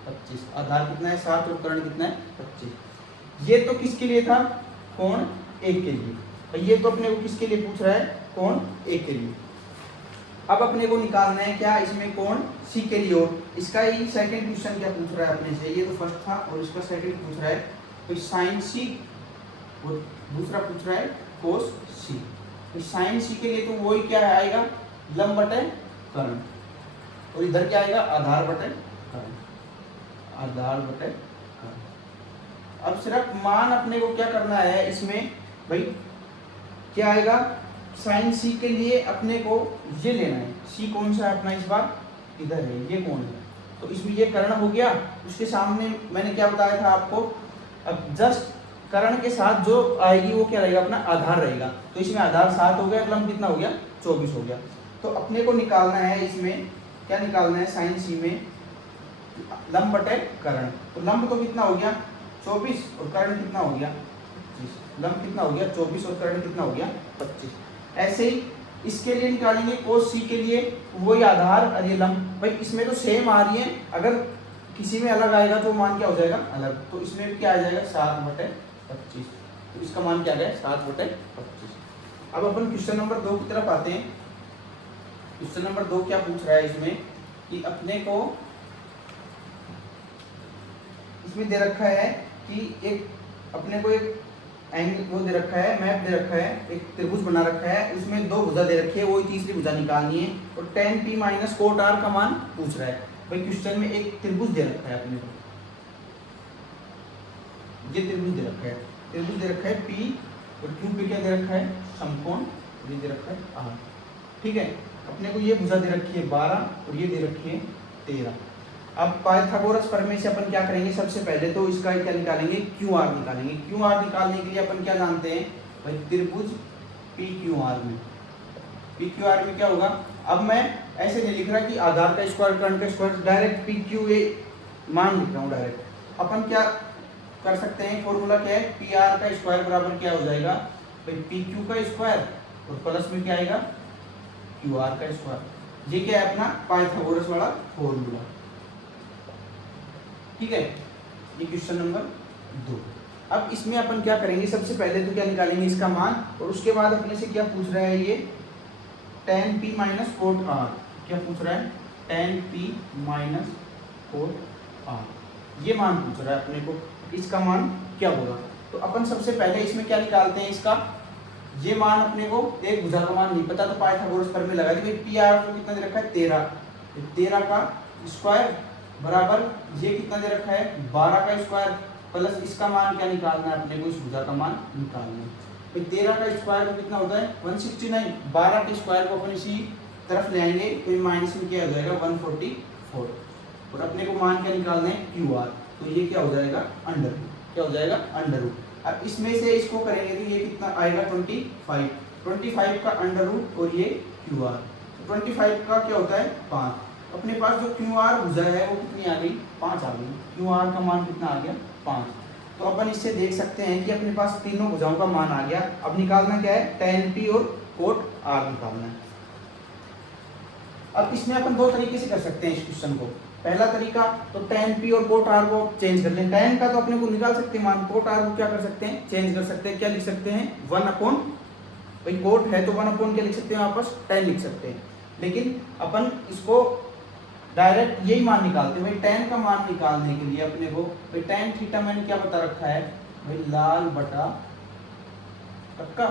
25। आधार कितना है 7 और कर्ण कितना है 25। ये तो किसके लिए था कोण ए के लिए, ये तो अपने को किसके लिए पूछ रहा है कोण ए के लिए। अब अपने को निकालना है क्या इसमें कोण सी के लिए। और इसका ही सेकंड क्वेश्चन क्या पूछ रहा है अपने से, ये तो फर्स्ट था और इसका सेकंड पूछ रहा है तो साइन सी और दूसरा पूछ रहा है कोस सी। तो साइन सी के लिए तो वही क्या आएगा लंब बटे कर्ण और इधर क्या आएगा आधार बटे कर्ण, आधार बटे कर्ण। अब सिर्फ मान अपने को क्या करना है इसमें भाई क्या आएगा साइन सी के लिए अपने को ये लेना है, सी कौन सा है अपना इस बार इधर है, ये कौन है। तो इसमें ये कर्ण हो गया, उसके सामने मैंने क्या बताया था आपको, अब जस्ट कर्ण के साथ जो आएगी वो क्या रहेगा अपना आधार रहेगा। तो इसमें आधार 7 हो गया, लंब कितना हो गया 24 हो गया। तो अपने को निकालना है इसमें क्या निकालना है साइन सी में लंब बटे कर्ण। तो लंब तो कितना हो गया 24 और कर्ण कितना हो गया 25। लंब कितना हो गया 24 और कर्ण कितना हो गया 25। ऐसे ही इसके लिए निकालेंगे कोस सी के लिए वही आधार और ये लंब। भाई इसमें तो सेम आ रही है, अगर किसी में अलग आएगा तो मान क्या हो जाएगा अलग। तो इसमें भी क्या आ जाएगा 7/25। तो इसका मान क्या आ गया 7/25। अब अपन क्वेश्चन नंबर 2 की तरफ आते हैं। क्वेश्चन नंबर 2 क्या पूछ रहा है इसमें कि अपने को इसमें दे रखा है कि एक अपने को एक एंगल वो दे रखा है, मैप दे रखा है, एक त्रिभुज बना रखा है, उसमें दो भुजा दे रखी है, वही तीसरी भुजा निकालनी है और tan p - cot r का मान पूछ रहा है। भाई क्वेश्चन में एक त्रिभुज दे रखा है अपने को, ये त्रिभुज दे रखा है, त्रिभुज दे रखा है p और q पे क्या दे रखा है समकोण, ये दे रखा है r। ठीक है, अपने को ये भुजा दे रखी है 12 और ये दे रखी है 13। अब पाइथागोरस प्रमेय से अपन क्या करेंगे, सबसे पहले तो इसका क्या निकालेंगे QR निकालेंगे। QR निकालने के लिए अपन क्या जानते हैं भाई त्रिभुज PQR में, PQR में क्या होगा। अब मैं ऐसे नहीं लिख रहा कि आधार का स्क्वायर कर्ण का स्क्वायर, डायरेक्ट PQA मान लिख रहा हूँ डायरेक्ट। अपन क्या कर सकते हैं फॉर्मूला क्या है PR का स्क्वायर बराबर क्या हो जाएगा भाई PQ का स्क्वायर और प्लस में क्या आएगा QR का स्क्वायर। ये क्या है अपना पाइथागोरस वाला फॉर्मूला। ठीक है, ये क्वेश्चन नंबर 2। अब इसमें अपन क्या करेंगे, सबसे पहले तो क्या निकालेंगे इसका मान और उसके बाद अपने से क्या पूछ रहा है ये tan p - cot r। क्या पूछ रहा है tan p - cot r, ये मान पूछ रहा है अपने को, इसका मान क्या होगा। तो अपन सबसे पहले इसमें क्या निकालते हैं इसका, ये मान अपने को एक भुजा का मान नहीं पता तो पाइथागोरस प्रमेय लगा दी। भाई पी आर को कितना दे रखा है 13, 13 का स्क्वायर बराबर ये कितना दे रखा है 12 का स्क्वायर प्लस इसका मान क्या निकालना है अपने को, इस भुजा का मान निकालना है। तो 13 का स्क्वायर तो कितना होता है 169, 12 के स्क्वायर को अपन इसी तरफ ले आएंगे तो माइनस में क्या हो जाएगा 144 और अपने को मान क्या निकालना है QR। तो ये क्या हो जाएगा अंडर रूट, क्या हो जाएगा अंडर रूट। अब इसमें से इसको करेंगे तो ये कितना आएगा 25, 25 का अंडर रूट और ये QR। 25 का क्या होता है 5। अपने पास जो QR भुजा है वो कितनी आ गई 5 आ गई, QR का मान कितना आ गया 5। तो अपन इससे देख सकते हैं कि अपने पास तीनों भुजाओं का मान आ गया। अब निकालना क्या है, tan P और cot R निकालना है। अब इसमें अपन दो तरीके से कर सकते हैं इस क्वेश्चन को। पहला तरीका तो tan P और cot R को चेंज कर लें। tan का तो अपने को निकाल सकते हैं मान, cot R को क्या कर सकते हैं, चेंज कर सकते हैं। क्या लिख सकते हैं, 1 अपॉन, भाई cot है तो 1 अपॉन क्या लिख सकते हैं वापस, tan लिख सकते हैं। लेकिन अपन इसको डायरेक्ट यही मान निकालते हैं। भाई tan का मान निकालने के लिए अपने को, भाई tan थीटा मैंने क्या बता रखा है, भाई लाल बटा पक्का।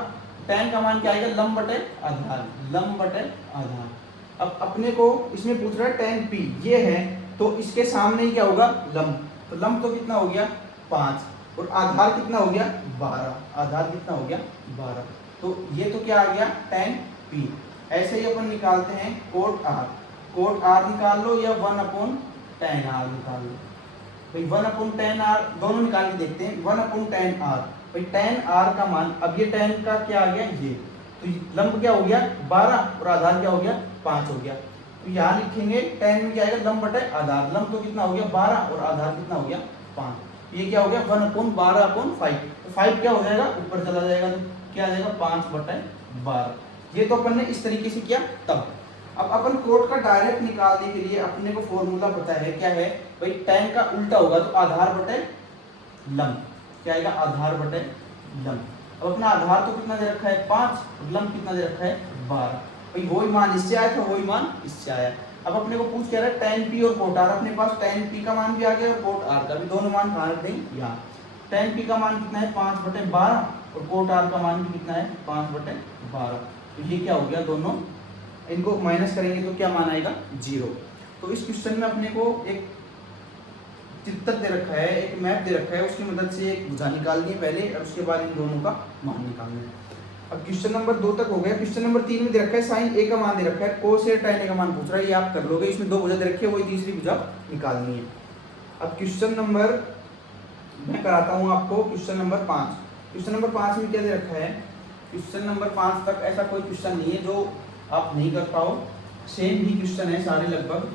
tan का मान क्या आएगा, लंब बटे आधार, लंब बटे आधार। अब अपने को इसमें पूछ रहा है tan P ये है, तो इसके सामने ही क्या होगा, लंब। तो लंब तो कितना हो गया 5 और आधार कितना हो गया 12, आधार कितना हो गया 12। तो ये तो क्या आ गया tan P। ऐसे ही अपन निकालते हैं cot R, cot R निकाल लो या 1 अपॉन tan R निकाल लो। भाई 1 अपॉन tan R दोनों निकाल के देखते हैं। 1 अपॉन tan R, भाई tan R का मान, अब ये tan का क्या आ गया ये, तो लंब क्या हो गया 12 और आधार क्या हो गया 5 हो गया। तो यहाँ लिखेंगे tan में क्या आएगा, लंब बटे आधार। लंब तो कितना हो गया 12 और आधार कितना हो गया 5। ये क्या हो गया 1 अपॉन 12 अपॉन 5। तो 5 क्या हो जाएगा, ऊपर चला जाएगा, तो क्या आ जाएगा 5 बटे 12। ये तो अपन ने इस तरीके से किया। तब अब अपन cot का डायरेक्ट निकालने के लिए अपने को फॉर्मूला पता है, क्या है भाई, tan का उल्टा होगा तो आधार बटे लंब, क्या आएगा आधार बटे लंब। अब अपना आधार तो कितना दे रखा है 5, लंब कितना दे रखा है 12। भाई वही मान इससे आया था, वही मान इससे आया। अब अपने को पूछ क्या रहा है tan P और cot R, अपने पास tan P का मान भी आ गया और cot R का भी, दोनों मान कहाँ रख देंगे यहाँ। tan P का मान कितना है 5 बटे 12 और cot R का मान भी कितना है 5 बटे 12। तो ये क्या हो गया, दोनों इनको माइनस करेंगे तो क्या मान आएगा 0। तो इस क्वेश्चन में अपने को एक चित्र दे रखा है, एक मैप दे रखा है, उसकी मदद से एक भुजा निकालनी है पहले और उसके बाद इन दोनों का मान निकालना है। अब क्वेश्चन नंबर 2 तक हो गया। क्वेश्चन नंबर 3 में दे रखा है sin a का मान दे रखा है, cos a tan a का मान पूछ रहा है, ये आप कर लोगे। इसमें दो भुजा दे रखी है, वही तीसरी भुजा निकालनी है। अब क्वेश्चन नंबर मैं कराता हूँ आपको, क्वेश्चन नंबर 5। क्वेश्चन नंबर 5 में क्या दे रखा है, क्वेश्चन नंबर 5 तक ऐसा कोई क्वेश्चन नहीं है जो आप नहीं कर पाओ, सेम ही क्वेश्चन है सारे लगभग,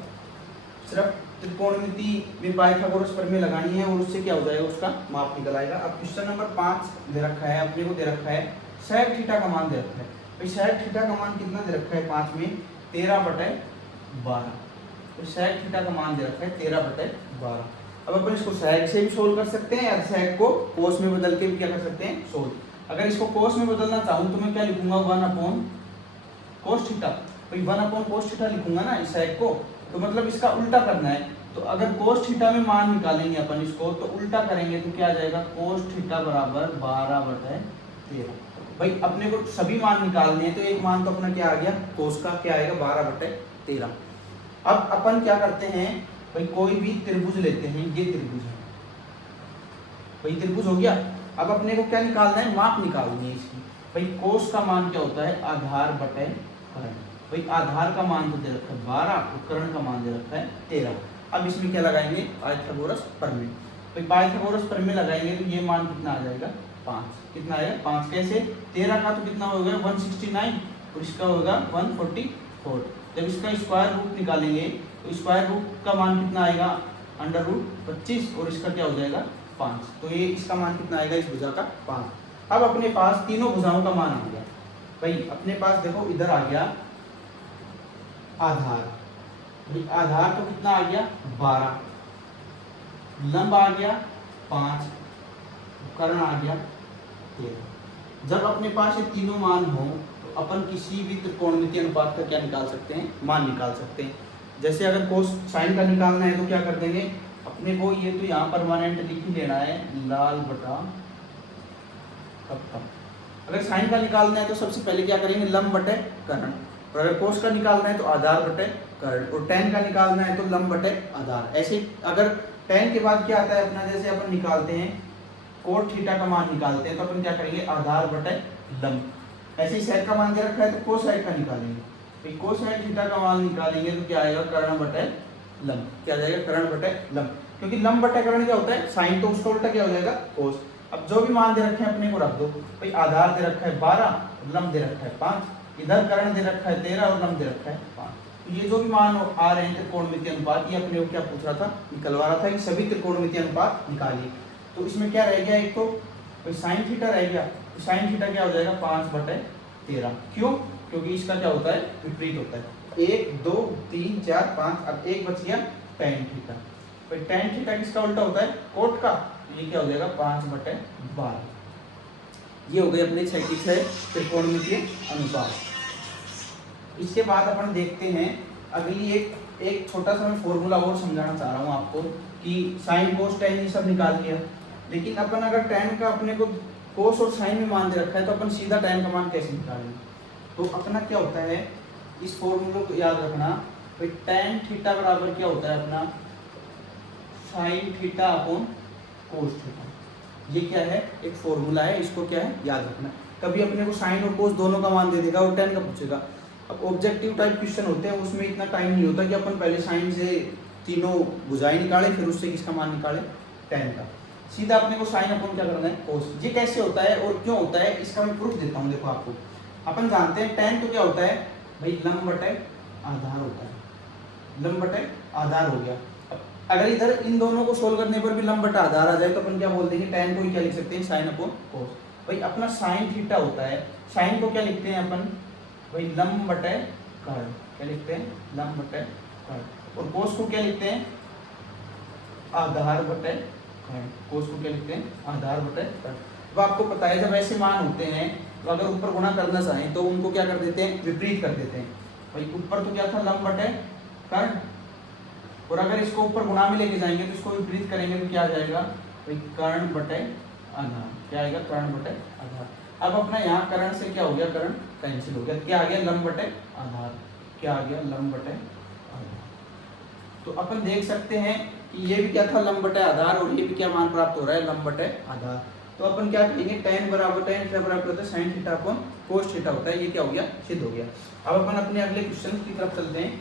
सिर्फ त्रिकोणमिति में पाइथागोरस प्रमेय लगानी है और उससे क्या हो जाएगा, उसका माप निकल आएगा। अब क्वेश्चन नंबर 5 दे रखा है, अपने को दे रखा है sec थीटा का मान दे रखा है। भाई sec थीटा का मान कितना दे रखा है 5 में 13 बटे 12। तो sec थीटा का मान दे रखा है 13 बटे 12। अब अपन इसको sec से भी सोल्व कर सकते हैं या sec को cos में बदल के भी क्या कर सकते हैं सोल्व। अगर इसको cos में बदलना चाहूँ तो मैं क्या लिखूंगा 1 अपॉन cos थीटा। भाई 1 अपॉन cos थीटा लिखूंगा ना इस sec को, तो मतलब इसका उल्टा करना है। तो अगर cos थीटा में मान निकालेंगे अपन इसको, तो उल्टा करेंगे तो क्या आ जाएगा cos थीटा बराबर 12 बटे 13। भाई अपने को सभी मान निकालने हैं, तो एक मान तो अपना क्या आ गया cos का, क्या आएगा 12 बटे 13। अब अपन क्या करते हैं, भाई कोई भी त्रिभुज लेते हैं, ये त्रिभुज है, भाई त्रिभुज हो गया। अब अपने को क्या निकालना है, माप निकालनी है इसकी। भाई cos का मान क्या होता है, आधार बटे कर्ण। भाई आधार का मान तो दे रखा है 12 और कर्ण का मान दे रखा है 13। अब इसमें क्या लगाएंगे, पाइथागोरस प्रमेय। भाई पाइथागोरस प्रमेय लगाएंगे तो ये मान कितना आ जाएगा 5। कितना आएगा 5। कैसे, 13 का तो कितना होगा 169 और इसका होगा 144। जब इसका स्क्वायर रूट निकालेंगे तो स्क्वायर रूट का मान कितना आएगा अंडर रूट 25 और इसका क्या हो जाएगा 5। तो ये इसका मान कितना आएगा इस भुजा का 5। अब अपने पास तीनों भुजाओं का मान आ गया। भाई अपने पास देखो इधर आ गया आधार, भाई आधार तो कितना आ गया 12, लंब आ गया 5, कर्ण आ गया 13। जब अपने पास ये तीनों मान हो तो अपन किसी भी त्रिकोणमितीय अनुपात का क्या निकाल सकते हैं, मान निकाल सकते हैं। जैसे अगर कोस साइन का निकालना है तो क्या कर देंगे, अपने को ये तो यहाँ परमानेंट लिख ही लेना है लाल बटा कप्पा। अगर साइन का निकालना है तो सबसे पहले क्या करेंगे लंब बटे कर्ण, और अगर कोस का निकालना है तो आधार बटे कर्ण, और tan का निकालना है तो लंब बटे आधार। ऐसे अगर tan के बाद क्या आता है अपना, जैसे अपन निकालते हैं cot थीटा का मान निकालते हैं तो अपन क्या करेंगे आधार बटे लंब। ऐसे ही sec का मान दे रखा है तो कोसाइड का निकालेंगे, तो कोसाइड थीटा का मान निकालेंगे तो क्या आएगा कर्ण बटे लंब। क्या आ जाएगा कर्ण बटे लंब, क्योंकि लंब बटे कर्ण क्या होता है साइन, तो उसका उल्टा क्या हो जाएगा कोस। अब जो भी मान दे रखे हैं अपने को रख दो। भाई आधार दे रखा है 12, लंब दे रखा है 5, इधर कर्ण दे रखा है 13 और लंब दे रखा है 5। तो ये जो भी मान आ रहे हैं त्रिकोणमितीय अनुपात, ये अपने को क्या पूछ रहा था, निकलवा रहा था कि सभी त्रिकोणमितीय अनुपात निकालिए। तो इसमें क्या रह गया, एक तो साइन थीटा रह गया, तो साइन थीटा क्या हो जाएगा 5/13। क्यों? क्योंकि इसका क्या होता है, विपरीत होता है। 1 2 3 4 5, अब एक बच गया tan थीटा। भाई tan थीटा किसका उल्टा होता है, कोट का, ये क्या हो जाएगा 5/12। ये हो गए अपने 6 त्रिकोणमितीय अनुपात। इसके बाद अपन देखते हैं अगली एक छोटा सा मैं फॉर्मूला और समझाना चाह रहा हूँ आपको कि साइन कोस tan ये सब निकाल लिया, लेकिन अपन अगर tan का अपने को कोस और साइन में मान दे रखा है तो अपन सीधा tan का मान कैसे निकालेंगे। तो अपना क्या होता है, इस फॉर्मूले को याद रखना, भाई tan थीटा बराबर क्या होता है अपना sine theta upon cos theta. ये क्या है, एक फॉर्मूला है, इसको क्या है याद रखना। कभी अपने को साइन और कोस दोनों का मान दे देगा और tan का पूछेगा। अब ऑब्जेक्टिव टाइप क्वेश्चन होते हैं उसमें इतना टाइम नहीं होता कि अपन पहले साइन से तीनों भुजाएं निकाले फिर उससे किसका मान निकाले, tan का। सीधा अपने को साइन अपॉन क्या करना है, कोस। ये कैसे होता है और क्यों होता है, इसका मैं प्रूफ देता हूँ। देखो आपको, अपन जानते हैं tan तो क्या होता है भाई, लंब बटे आधार होता है, लंब बटे आधार हो गया। अगर इधर इन दोनों को सोल्व करने पर भी लंब बटा आधार आ जाए तो अपन क्या बोल देंगे, tan को ही क्या लिख सकते हैं, साइन अपॉन कोस। भाई अपना साइन थीटा होता है, साइन को क्या लिखते हैं अपन भाई लंब बटे कर्ण, क्या लिखते हैं लंब बटे कर्ण। और कोस को क्या लिखते हैं, आधार बटे कर्ण। कोस को क्या लिखते हैं, आधार बटे कर्ण। तो आपको पता है जब ऐसे मान होते हैं तो अगर ऊपर गुणा करना चाहें तो उनको क्या कर देते हैं, विपरीत कर देते हैं। भाई ऊपर तो क्या था लंब बटे कर्ण, और अगर इसको ऊपर गुणा में लेके जाएंगे तो इसको विपरीत करेंगे तो क्या आ जाएगा भाई कर्ण बटे आधार। क्या आएगा, कर्ण बटे आधार। अब अपना यहाँ कर्ण से क्या हो गया, कर्ण कैंसिल हो गया, क्या आ गया लंब बटे आधार। क्या आ गया, लंब बटे आधार। तो अपन देख सकते हैं कि ये भी क्या था लंब बटे आधार और ये भी क्या मान प्राप्त हो रहा है, लंब बटे आधार। तो अपन क्या कहेंगे, tan बराबर tan थीटा बराबर होता है sine theta upon cos theta होता है। ये क्या हो गया, सिद्ध हो गया। अब अपन अपने अगले क्वेश्चन की तरफ चलते हैं।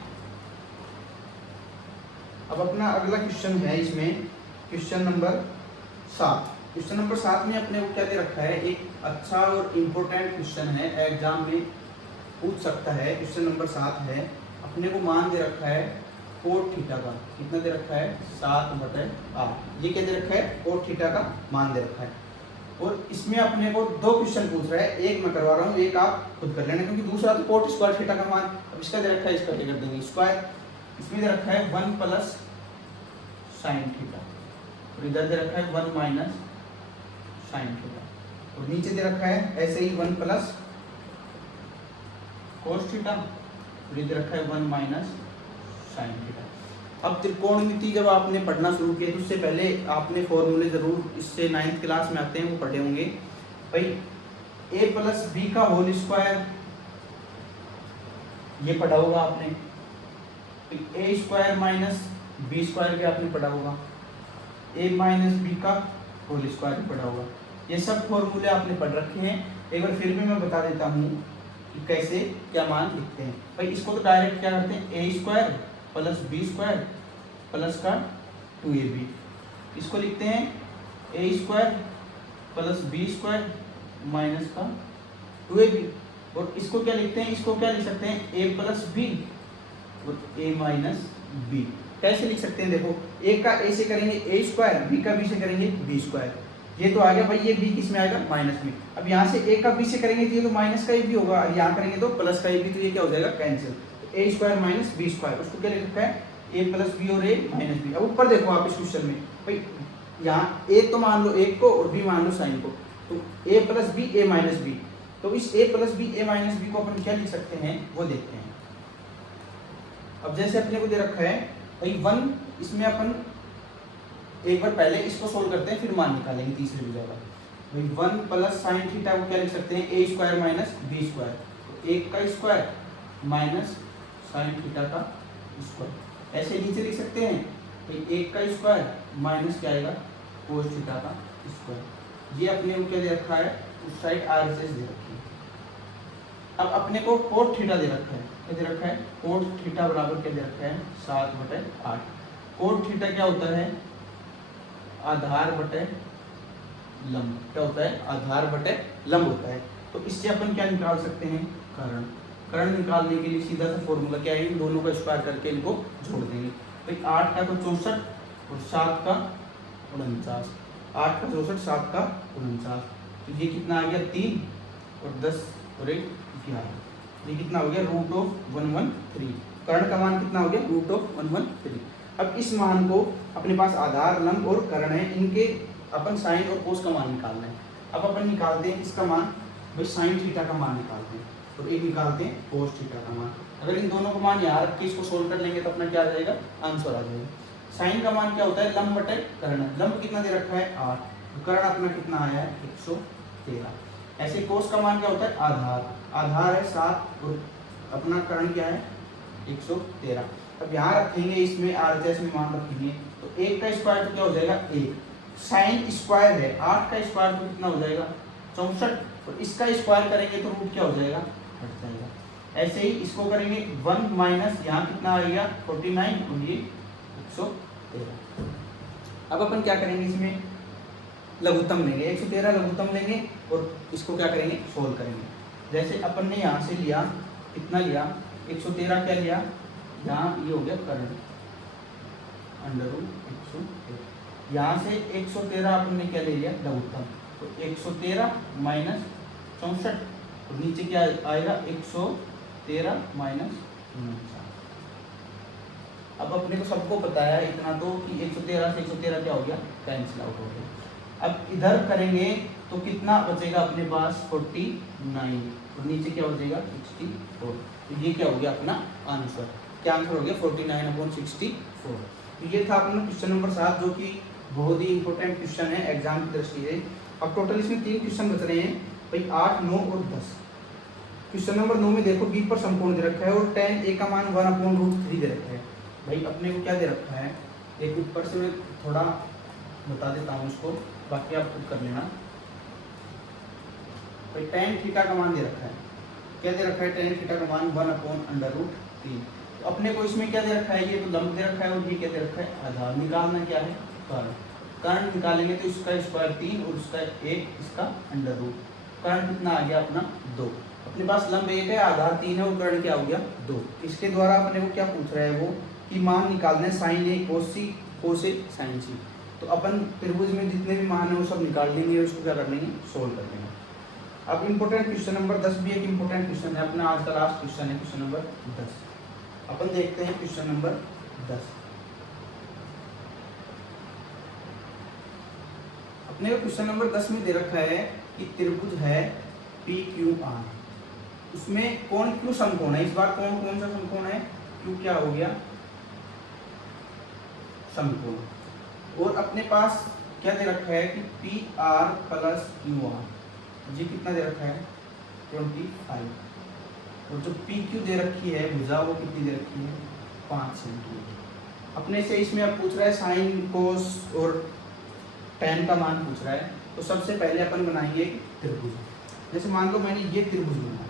अब अपना अगला क्वेश्चन है, इसमें क्वेश्चन नंबर 7। क्वेश्चन नंबर 7 में अपने को क्या दे रखा है, एक अच्छा और इम्पोर्टेंट क्वेश्चन है, एग्जाम में पूछ सकता है। क्वेश्चन नंबर 7 है, अपने को मान दे रखा है कोट थीटा का, कितना दे रखा है 7/8। ये क्या दे रखा है, कोट थीटा का मान दे रखा है। और इसमें अपने को 2 क्वेश्चन पूछ रहा है, एक मैं करवा रहा हूँ, एक आप खुद कर लेना, क्योंकि दूसरा तो कोट स्क्वायर थीटा का मान। अब इसका दे रखा है, इसका क्या कर देंगे स्क्वायर। इसमें दे रखा है 1 प्लस साइन थीटा और इधर दे रखा है 1 माइनस साइन थीटा, और नीचे दे रखा है ऐसे ही 1 प्लस कोस थीटा और इधर रखा है 1 माइनस साइन थीटा। अब त्रिकोणमिति जब आपने पढ़ना शुरू किया तो उससे पहले आपने फॉर्मूले जरूर, इससे 9th क्लास में आते हैं, वो पढ़े होंगे। भाई a प्लस बी का होल स्क्वायर, ये पढ़ा होगा आपने। ए स्क्वायर माइनस बी स्क्वायर भी आपने पढ़ा होगा, a माइनस बी का होल स्क्वायर भी पढ़ा होगा। ये सब फॉर्मूले आपने पढ़ रखे हैं। एक बार फिर भी मैं बता देता हूँ कि कैसे क्या मान लिखते हैं। भाई इसको तो डायरेक्ट क्या करते हैं, a square plus b square plus का 2ab। इसको लिखते हैं a square plus b square minus का 2ab। और इसको क्या लिखते हैं, इसको क्या लिख सकते हैं, ए प्लस बी और ए माइनस बी। कैसे लिख सकते हैं, देखो ए का ए से करेंगे ए स्क्वायर, बी का बी से करेंगे बी स्क्वायर। ये तो आ गया भाई, ये बी किस में आएगा, माइनस में। अब यहाँ से ए का बी से करेंगे तो ये तो माइनस का ए बी होगा, यहाँ करेंगे तो प्लस का ए बी, तो ये क्या हो जाएगा कैंसिल। ए स्क्वायर माइनस बी स्क्वायर, उसको क्या लिख रखा है ए प्लस बी और ए माइनस बी। अब ऊपर देखो आप इस क्वेश्चन में, भाई यहाँ ए तो मान लो एक को और बी मान लो साइन को, तो ए प्लस बी ए माइनस बी। तो इस ए प्लस बी ए माइनस बी को अपन क्या लिख सकते हैं वो देखते हैं। अब जैसे अपने को दे रखा है भाई 1, इसमें अपन एक बार पहले इसको सोल्व करते हैं फिर मान निकालेंगे तीसरे भी जगह। भाई 1 प्लस साइन थीटा को क्या लिख सकते हैं, a square minus B square, तो 1 का स्क्वायर माइनस साइन थीटा का स्क्वायर। ऐसे नीचे लिख सकते हैं भाई 1 का स्क्वायर माइनस क्या आएगा कोस थीटा का स्क्वायर। ये अपने को क्या दे रखा है, उस साइड RHS दे रखी है। अब अपने को कोट थीटा दे रखा है, क्या दे रखा है, कोट थीटा बराबर क्या दे रखा है 7/8। कोट थीटा क्या होता है, आधार बटे लंब। क्या होता है, आधार बटे लंब होता है। तो इससे अपन क्या निकाल सकते हैं, कर्ण। कर्ण निकालने के लिए सीधा सा फॉर्मूला क्या है, इन दोनों का स्क्वायर करके इनको जोड़ देंगे। भाई 8 का तो 64 और 7 का 49, 8 का 64, 7 का 49, तो ये कितना आ गया 3 और 10 और 1 11, ये कितना हो गया √113। कर्ण का मान कितना हो गया √113। अब इस मान को अपने पास आधार, लंब और कर्ण है, इनके अपन साइन और कोस का मान निकालना है। अब अपन निकालते हैं इसका मान, भाई साइन थीटा का मान निकालते हैं और एक निकालते हैं कोस थीटा का मान। अगर इन दोनों का मान यहाँ रख के इसको सोल्व कर लेंगे तो अपना क्या आ जाएगा, आंसर आ जाएगा। साइन का मान क्या होता है, लंब बटे कर्ण। लंब कितना दे रखा है 8, तो कर्ण अपना कितना आया है 113। ऐसे कोस का मान क्या होता है, आधार। आधार है 7 और अपना कर्ण क्या है 113। अब यहाँ रखेंगे इसमें RHS में मान रखेंगे तो 1 का स्क्वायर तो क्या हो जाएगा 1, साइन स्क्वायर है 8 का स्क्वायर तो कितना हो जाएगा 64, और इसका स्क्वायर करेंगे तो रूट क्या हो जाएगा, हट जाएगा। ऐसे ही इसको करेंगे 1 माइनस यहाँ कितना आ गया 49 और ये 113। अब अपन क्या करेंगे, इसमें लघुत्तम लेंगे, 113 लघुत्तम लेंगे और इसको क्या करेंगे, सोल्व करेंगे। जैसे अपन ने यहाँ से लिया, कितना लिया 113, क्या लिया यहाँ ये हो गया कर्ण √113। यहाँ से 113 अपन ने क्या ले लिया लघुत्तम, तो 113 माइनस 64 और नीचे क्या आएगा 113 माइनस 49। अब अपने को सबको पता है इतना तो कि 113 से 113 क्या हो गया, कैंसिल आउट हो गया। अब इधर करेंगे तो कितना बचेगा अपने पास 49 और नीचे क्या बचेगा 64, तो ये क्या हो गया अपना आंसर। क्या आंसर हो गया 49/64। तो ये था अपना क्वेश्चन नंबर 7, जो कि बहुत ही इंपॉर्टेंट क्वेश्चन है एग्जाम की दृष्टि से। अब टोटल इसमें 3 क्वेश्चन बच रहे हैं भाई, 8, 9 और 10। क्वेश्चन नंबर 9 में देखो बी पर समकोण दे रखा है और tan a का मान 1/√3 दे रखा है। भाई अपने को क्या दे रखा है, एक ऊपर से मैं थोड़ा बता देता हूँ उसको, बाकी आप खुद कर लेना। भाई tan थीटा का मान दे रखा है, क्या दे रखा है tan थीटा का मान 1/√3। तो अपने को इसमें क्या दे रखा है, ये तो लंब दे रखा है और ये क्या दे रखा है आधार। निकालना क्या है कर्ण। कर्ण निकालेंगे तो इसका स्क्वायर 3 और उसका 1, इसका √। कर्ण कितना आ गया अपना 2। अपने पास लंब 1 है, आधार 3 है और कर्ण क्या हो गया 2। इसके द्वारा अपने को क्या पूछ रहा है वो कि मान निकालने साइन ए कोस सी, कोस ए साइन सी। तो अपन त्रिभुज में जितने भी मान है वो सब निकाल लेंगे और उसको क्या कर लेंगे, सोल्व कर लेंगे। अब इंपॉर्टेंट क्वेश्चन नंबर 10 भी एक इंपॉर्टेंट क्वेश्चन है अपना, आज का लास्ट क्वेश्चन है क्वेश्चन नंबर 10। अपन देखते हैं क्वेश्चन नंबर 10। अपने को क्वेश्चन नंबर 10 में दे रखा है कि त्रिभुज है PQR, उसमें कौन क्यों समकोण है। इस बार कौन कौन सा समकोण है, क्यों क्या हो गया समकोण। और अपने पास क्या दे रखा है कि PR + QR, ये कितना दे रखा है 25, और जो PQ दे रखी है भुजा वो कितनी दे रखी है 5 सेंटीमीटर। अपने से इसमें अब पूछ रहा है साइन कोस और tan का मान पूछ रहा है। तो सबसे पहले अपन बनाएंगे एक त्रिभुज। जैसे मान लो मैंने ये त्रिभुज बनाया,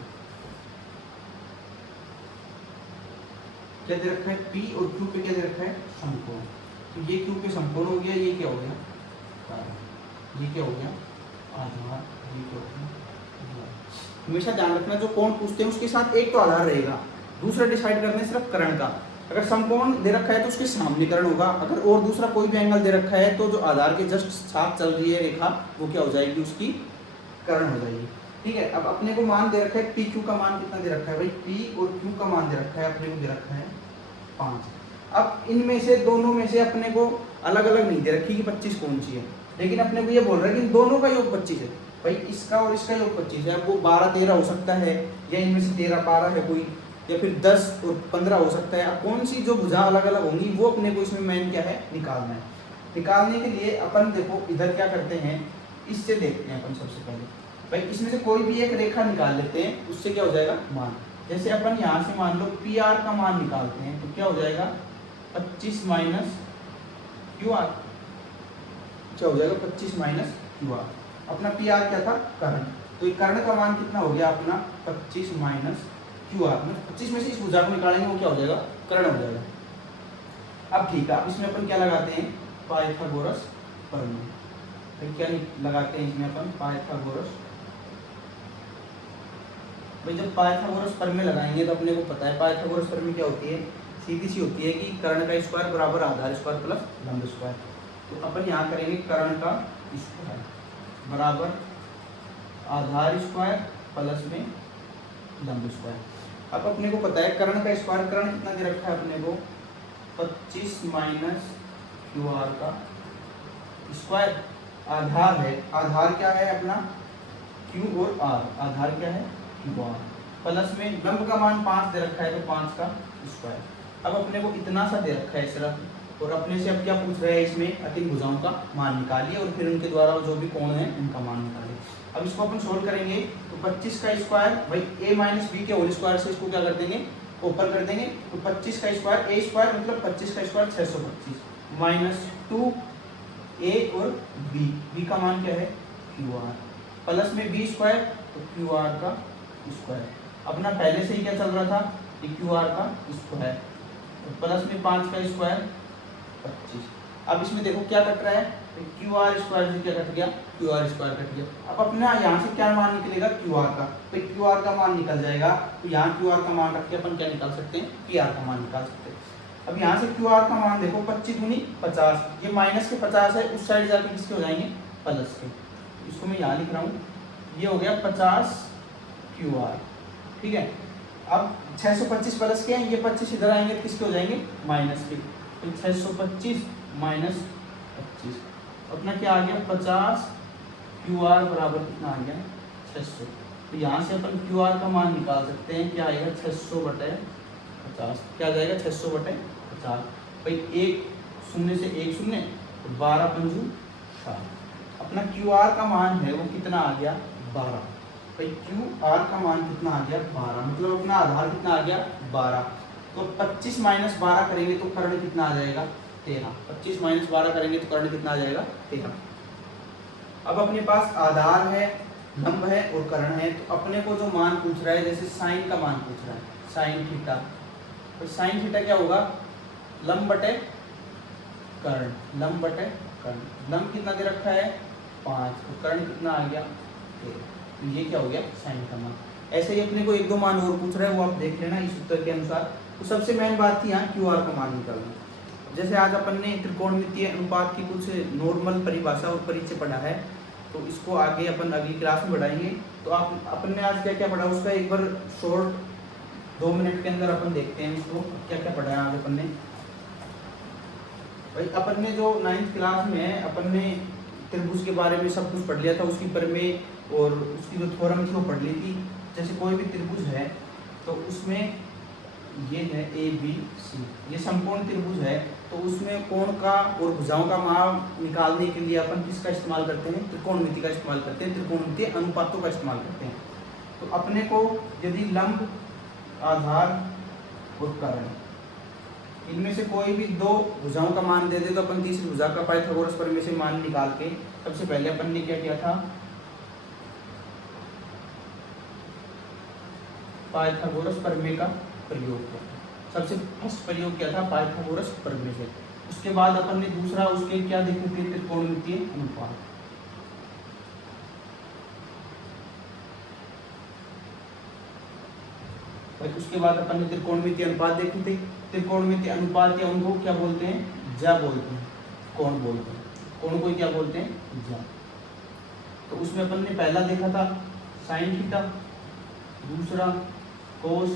क्या दे रखा है P और Q पे क्या दे रखा है समकोण। तो ये Q पे समकोण हो गया, ये क्या हो गया कारण, ये क्या हो गया आधार, ये क्या हो गया। हमेशा ध्यान रखना जो कोण पूछते हैं उसके साथ एक तो आधार रहेगा, दूसरा डिसाइड करने सिर्फ कर्ण का। अगर समकोण दे रखा है तो उसके सामने कर्ण होगा, अगर और दूसरा कोई भी एंगल दे रखा है तो जो आधार के जस्ट साथ चल रही है रेखा वो क्या हो जाएगी, उसकी कर्ण हो जाएगी। ठीक है। अब अपने को मान दे रखा है PQ का मान कितना दे रखा है भाई, P और Q का मान दे रखा है अपने को दे रखा है 5। अब इनमें से दोनों में से अपने को अलग अलग नहीं दे रखी कि 25 कौन सी है, लेकिन अपने को ये बोल रहा है कि दोनों का योग 25 है। भाई इसका और इसका योग 25 है, अब वो 12-13 हो सकता है, या इनमें से 13-12 है कोई, या फिर 10 और 15 हो सकता है। अब कौन सी जो भुजा अलग अलग होंगी वो अपने को इसमें मेन क्या है निकालना है। निकालने के लिए अपन देखो इधर क्या करते हैं, इससे देखते हैं अपन सबसे पहले। भाई इसमें से कोई भी एक रेखा निकाल लेते हैं, उससे क्या हो जाएगा मान। जैसे अपन यहाँ से मान लो PR का मान निकालते हैं तो क्या हो जाएगा 25 माइनस QR, क्या हो जाएगा 25 माइनस QR। अपना PR क्या था कर्ण, तो ये कर्ण का मान कितना हो गया अपना 25 माइनस QR। 25 में से इस भुजा को निकालेंगे वो क्या हो जाएगा कर्ण हो जाएगा। अब ठीक है, अब इसमें अपन क्या लगाते हैं पाइथागोरस प्रमेय। भाई क्या लगाते हैं इसमें अपन पाइथागोरस। भाई जब पाइथागोरस प्रमेय लगाएंगे तो अपने को पता है पाइथागोरस प्रमेय क्या होती है, सीधी सी होती है कि कर्ण का स्क्वायर बराबर आधार स्क्वायर प्लस लंब स्क्वायर। तो अपन यहाँ करेंगे कर्ण का स्क्वायर बराबर आधार स्क्वायर प्लस में लंब स्क्वायर। अब अपने को पता है कर्ण का स्क्वायर, कर्ण कितना दे रखा है अपने को 25 माइनस क्यू आर का स्क्वायर। आधार है, आधार क्या है अपना क्यू और आर, आधार क्या है क्यू आर, प्लस में लंब का मान 5 दे रखा है तो 5 का स्क्वायर। अब अपने को इतना सा दे रखा है सिर्फ, और अपने से अब क्या पूछ रहे हैं इसमें अतिन भुजाओं का मान निकालिए और फिर उनके द्वारा जो भी कोण है उनका मान निकालिए। अब इसको अपन सोल्व करेंगे तो 25 का स्क्वायर भाई a माइनस बी के होल स्क्वायर से इसको क्या कर देंगे ऊपर कर देंगे, तो 25 का स्क्वायर a स्क्वायर मतलब 25 का स्क्वायर 625 माइनस 2 a और b का मान क्या है क्यू आर, प्लस में b स्क्वायर तो क्यू आर का स्क्वायर। अपना पहले से ही क्या चल रहा था ये क्यू आर का स्क्वायर, तो प्लस में 5 का स्क्वायर 25। अब इसमें देखो क्या कट रहा है क्यू आर स्क्वायर से क्या कट गया क्यू आर स्क्वायर कट गया। अब अपना यहाँ से क्या मान निकलेगा क्यू आर का, तो क्यू आर का मान निकल जाएगा, तो यहाँ क्यू आर का मान रख के अपन क्या निकाल सकते हैं पी आर का मान निकाल सकते हैं। अब यहाँ से क्यू आर का मान देखो 25 दूनी 50, ये माइनस के 50 है, उस साइड जाके किसके हो जाएंगे प्लस के, इसको मैं यहाँ लिख रहा हूँ, ये हो गया 50 क्यू आर, ठीक है। अब 625 प्लस के हैं, ये 25 इधर आएंगे तो किसके हो जाएंगे माइनस के, तो 625 माइनस 25 अपना क्या आ गया 50 क्यू आर बराबर कितना आ गया 600। तो यहाँ से अपन क्यू आर का मान निकाल सकते हैं, क्या आएगा 600 बटे 50, क्या आ जाएगा 600 बटे 50। भाई एक शून्य से एक शून्य तो 12 पंजू 60, अपना क्यू आर का मान है वो कितना आ गया 12। भाई क्यू आर का मान कितना आ गया 12, मतलब अपना आधार कितना आ गया 12। तो 25 माइनस 12 करेंगे तो कर्ण कितना आ जाएगा 13, 25 माइनस 12 करेंगे तो कर्ण कितना आ जाएगा 13। अब अपने पास आधार है, लंब है और कर्ण है, तो अपने को जो मान पूछ रहा है जैसे साइन का मान पूछ रहा है साइन थीटा, तो साइन थीटा क्या होगा लंब बटे कर्ण, लंब बटे कर्ण। लंब कितना दे रखा है 5 और कर्ण कितना आ गया 13, तो ये क्या हो गया साइन का मान। ऐसे ही अपने को एक दो मान और पूछ रहा है वो आप देख लेना इस उत्तर के अनुसार। तो सबसे मेन बात थी यहाँ क्यू आर का मान निकालना। जैसे आज अपन ने त्रिकोणमितीय अनुपात की कुछ नॉर्मल परिभाषा और परिचय पढ़ा है, तो इसको आगे अपन अगली क्लास में बढ़ाएंगे। तो आप अपन ने आज क्या क्या पढ़ा उसका एक बार शॉर्ट 2 मिनट के अंदर अपन देखते हैं इसको क्या क्या पढ़ा है आज अपन ने। भाई अपन ने जो 9th क्लास में है अपन ने त्रिभुज के बारे में सब कुछ पढ़ लिया था, उसकी प्रमेय और उसकी जो थ्योरम थी वो पढ़ ली थी। जैसे कोई भी त्रिभुज है तो उसमें ये है ए बी सी, ये संपूर्ण त्रिभुज है, तो उसमें कोण का और भुजाओं का माप निकालने के लिए अपन किसका इस्तेमाल करते हैं त्रिकोणमिति का इस्तेमाल करते हैं, त्रिकोणमितीय अनुपातों का इस्तेमाल करते हैं। तो अपने को यदि लंब आधार और कर्ण इनमें से कोई भी 2 भुजाओं का मान दे दे तो अपन तीसरी भुजा का पाइथागोरस प्रमेय से मान निकाल के सबसे पहले अपन ने क्या किया था पाइथागोरस प्रमेय का प्रयोग किया, सबसे फर्स्ट प्रयोग किया था पाइथागोरस प्रमेय से। उसके बाद अपन ने दूसरा उसके क्या देखे थे त्रिकोणमितीय अनुपात। उसके बाद अपन ने त्रिकोणमितीय अनुपात देखे थे। त्रिकोणमितीय अनुपात या उनको क्या बोलते हैं ज्या बोलते हैं, कोण बोलते हैं, कोण को क्या बोलते हैं ज्या। तो उसमें अपन ने पहला देखा था साइन थीटा, दूसरा कोस,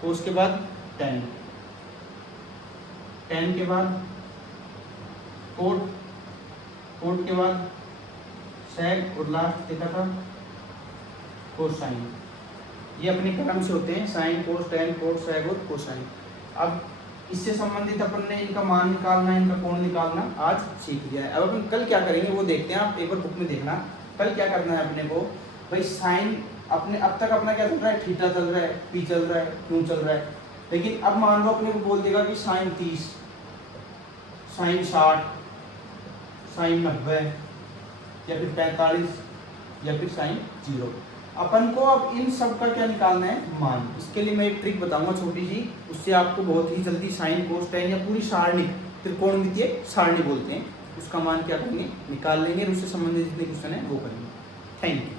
कोस के बाद टेन, टेन के बाद कोट, कोट के बाद सेक और लास्ट देखा था कोसाइन। ये अपने क्रम से होते हैं sine cos tan cot sec और कोसाइन। अब इससे संबंधित अपन ने इनका मान निकालना इनका कोण निकालना आज सीख लिया है। अब अपन कल क्या करेंगे वो देखते हैं, आप एक बार बुक में देखना कल क्या करना है अपने को। भाई साइन अपने अब तक अपना क्या चल रहा है थीटा चल रहा है, पी चल रहा है, क्यू चल रहा है, लेकिन अब मान लो अपने को बोल देगा कि साइन 30, साइन 60, साइन 90 या फिर 45 या फिर साइन 0। अपन को अब इन सब का क्या निकालना है मान। इसके लिए मैं एक ट्रिक बताऊंगा छोटी सी, उससे आपको बहुत ही जल्दी साइन कोस टेन या पूरी सारणी त्रिकोणमितीय सारणी बोलते हैं उसका मान क्या करेंगे निकाल लेंगे और उससे संबंधित जितने क्वेश्चन है वो करेंगे। Thank you.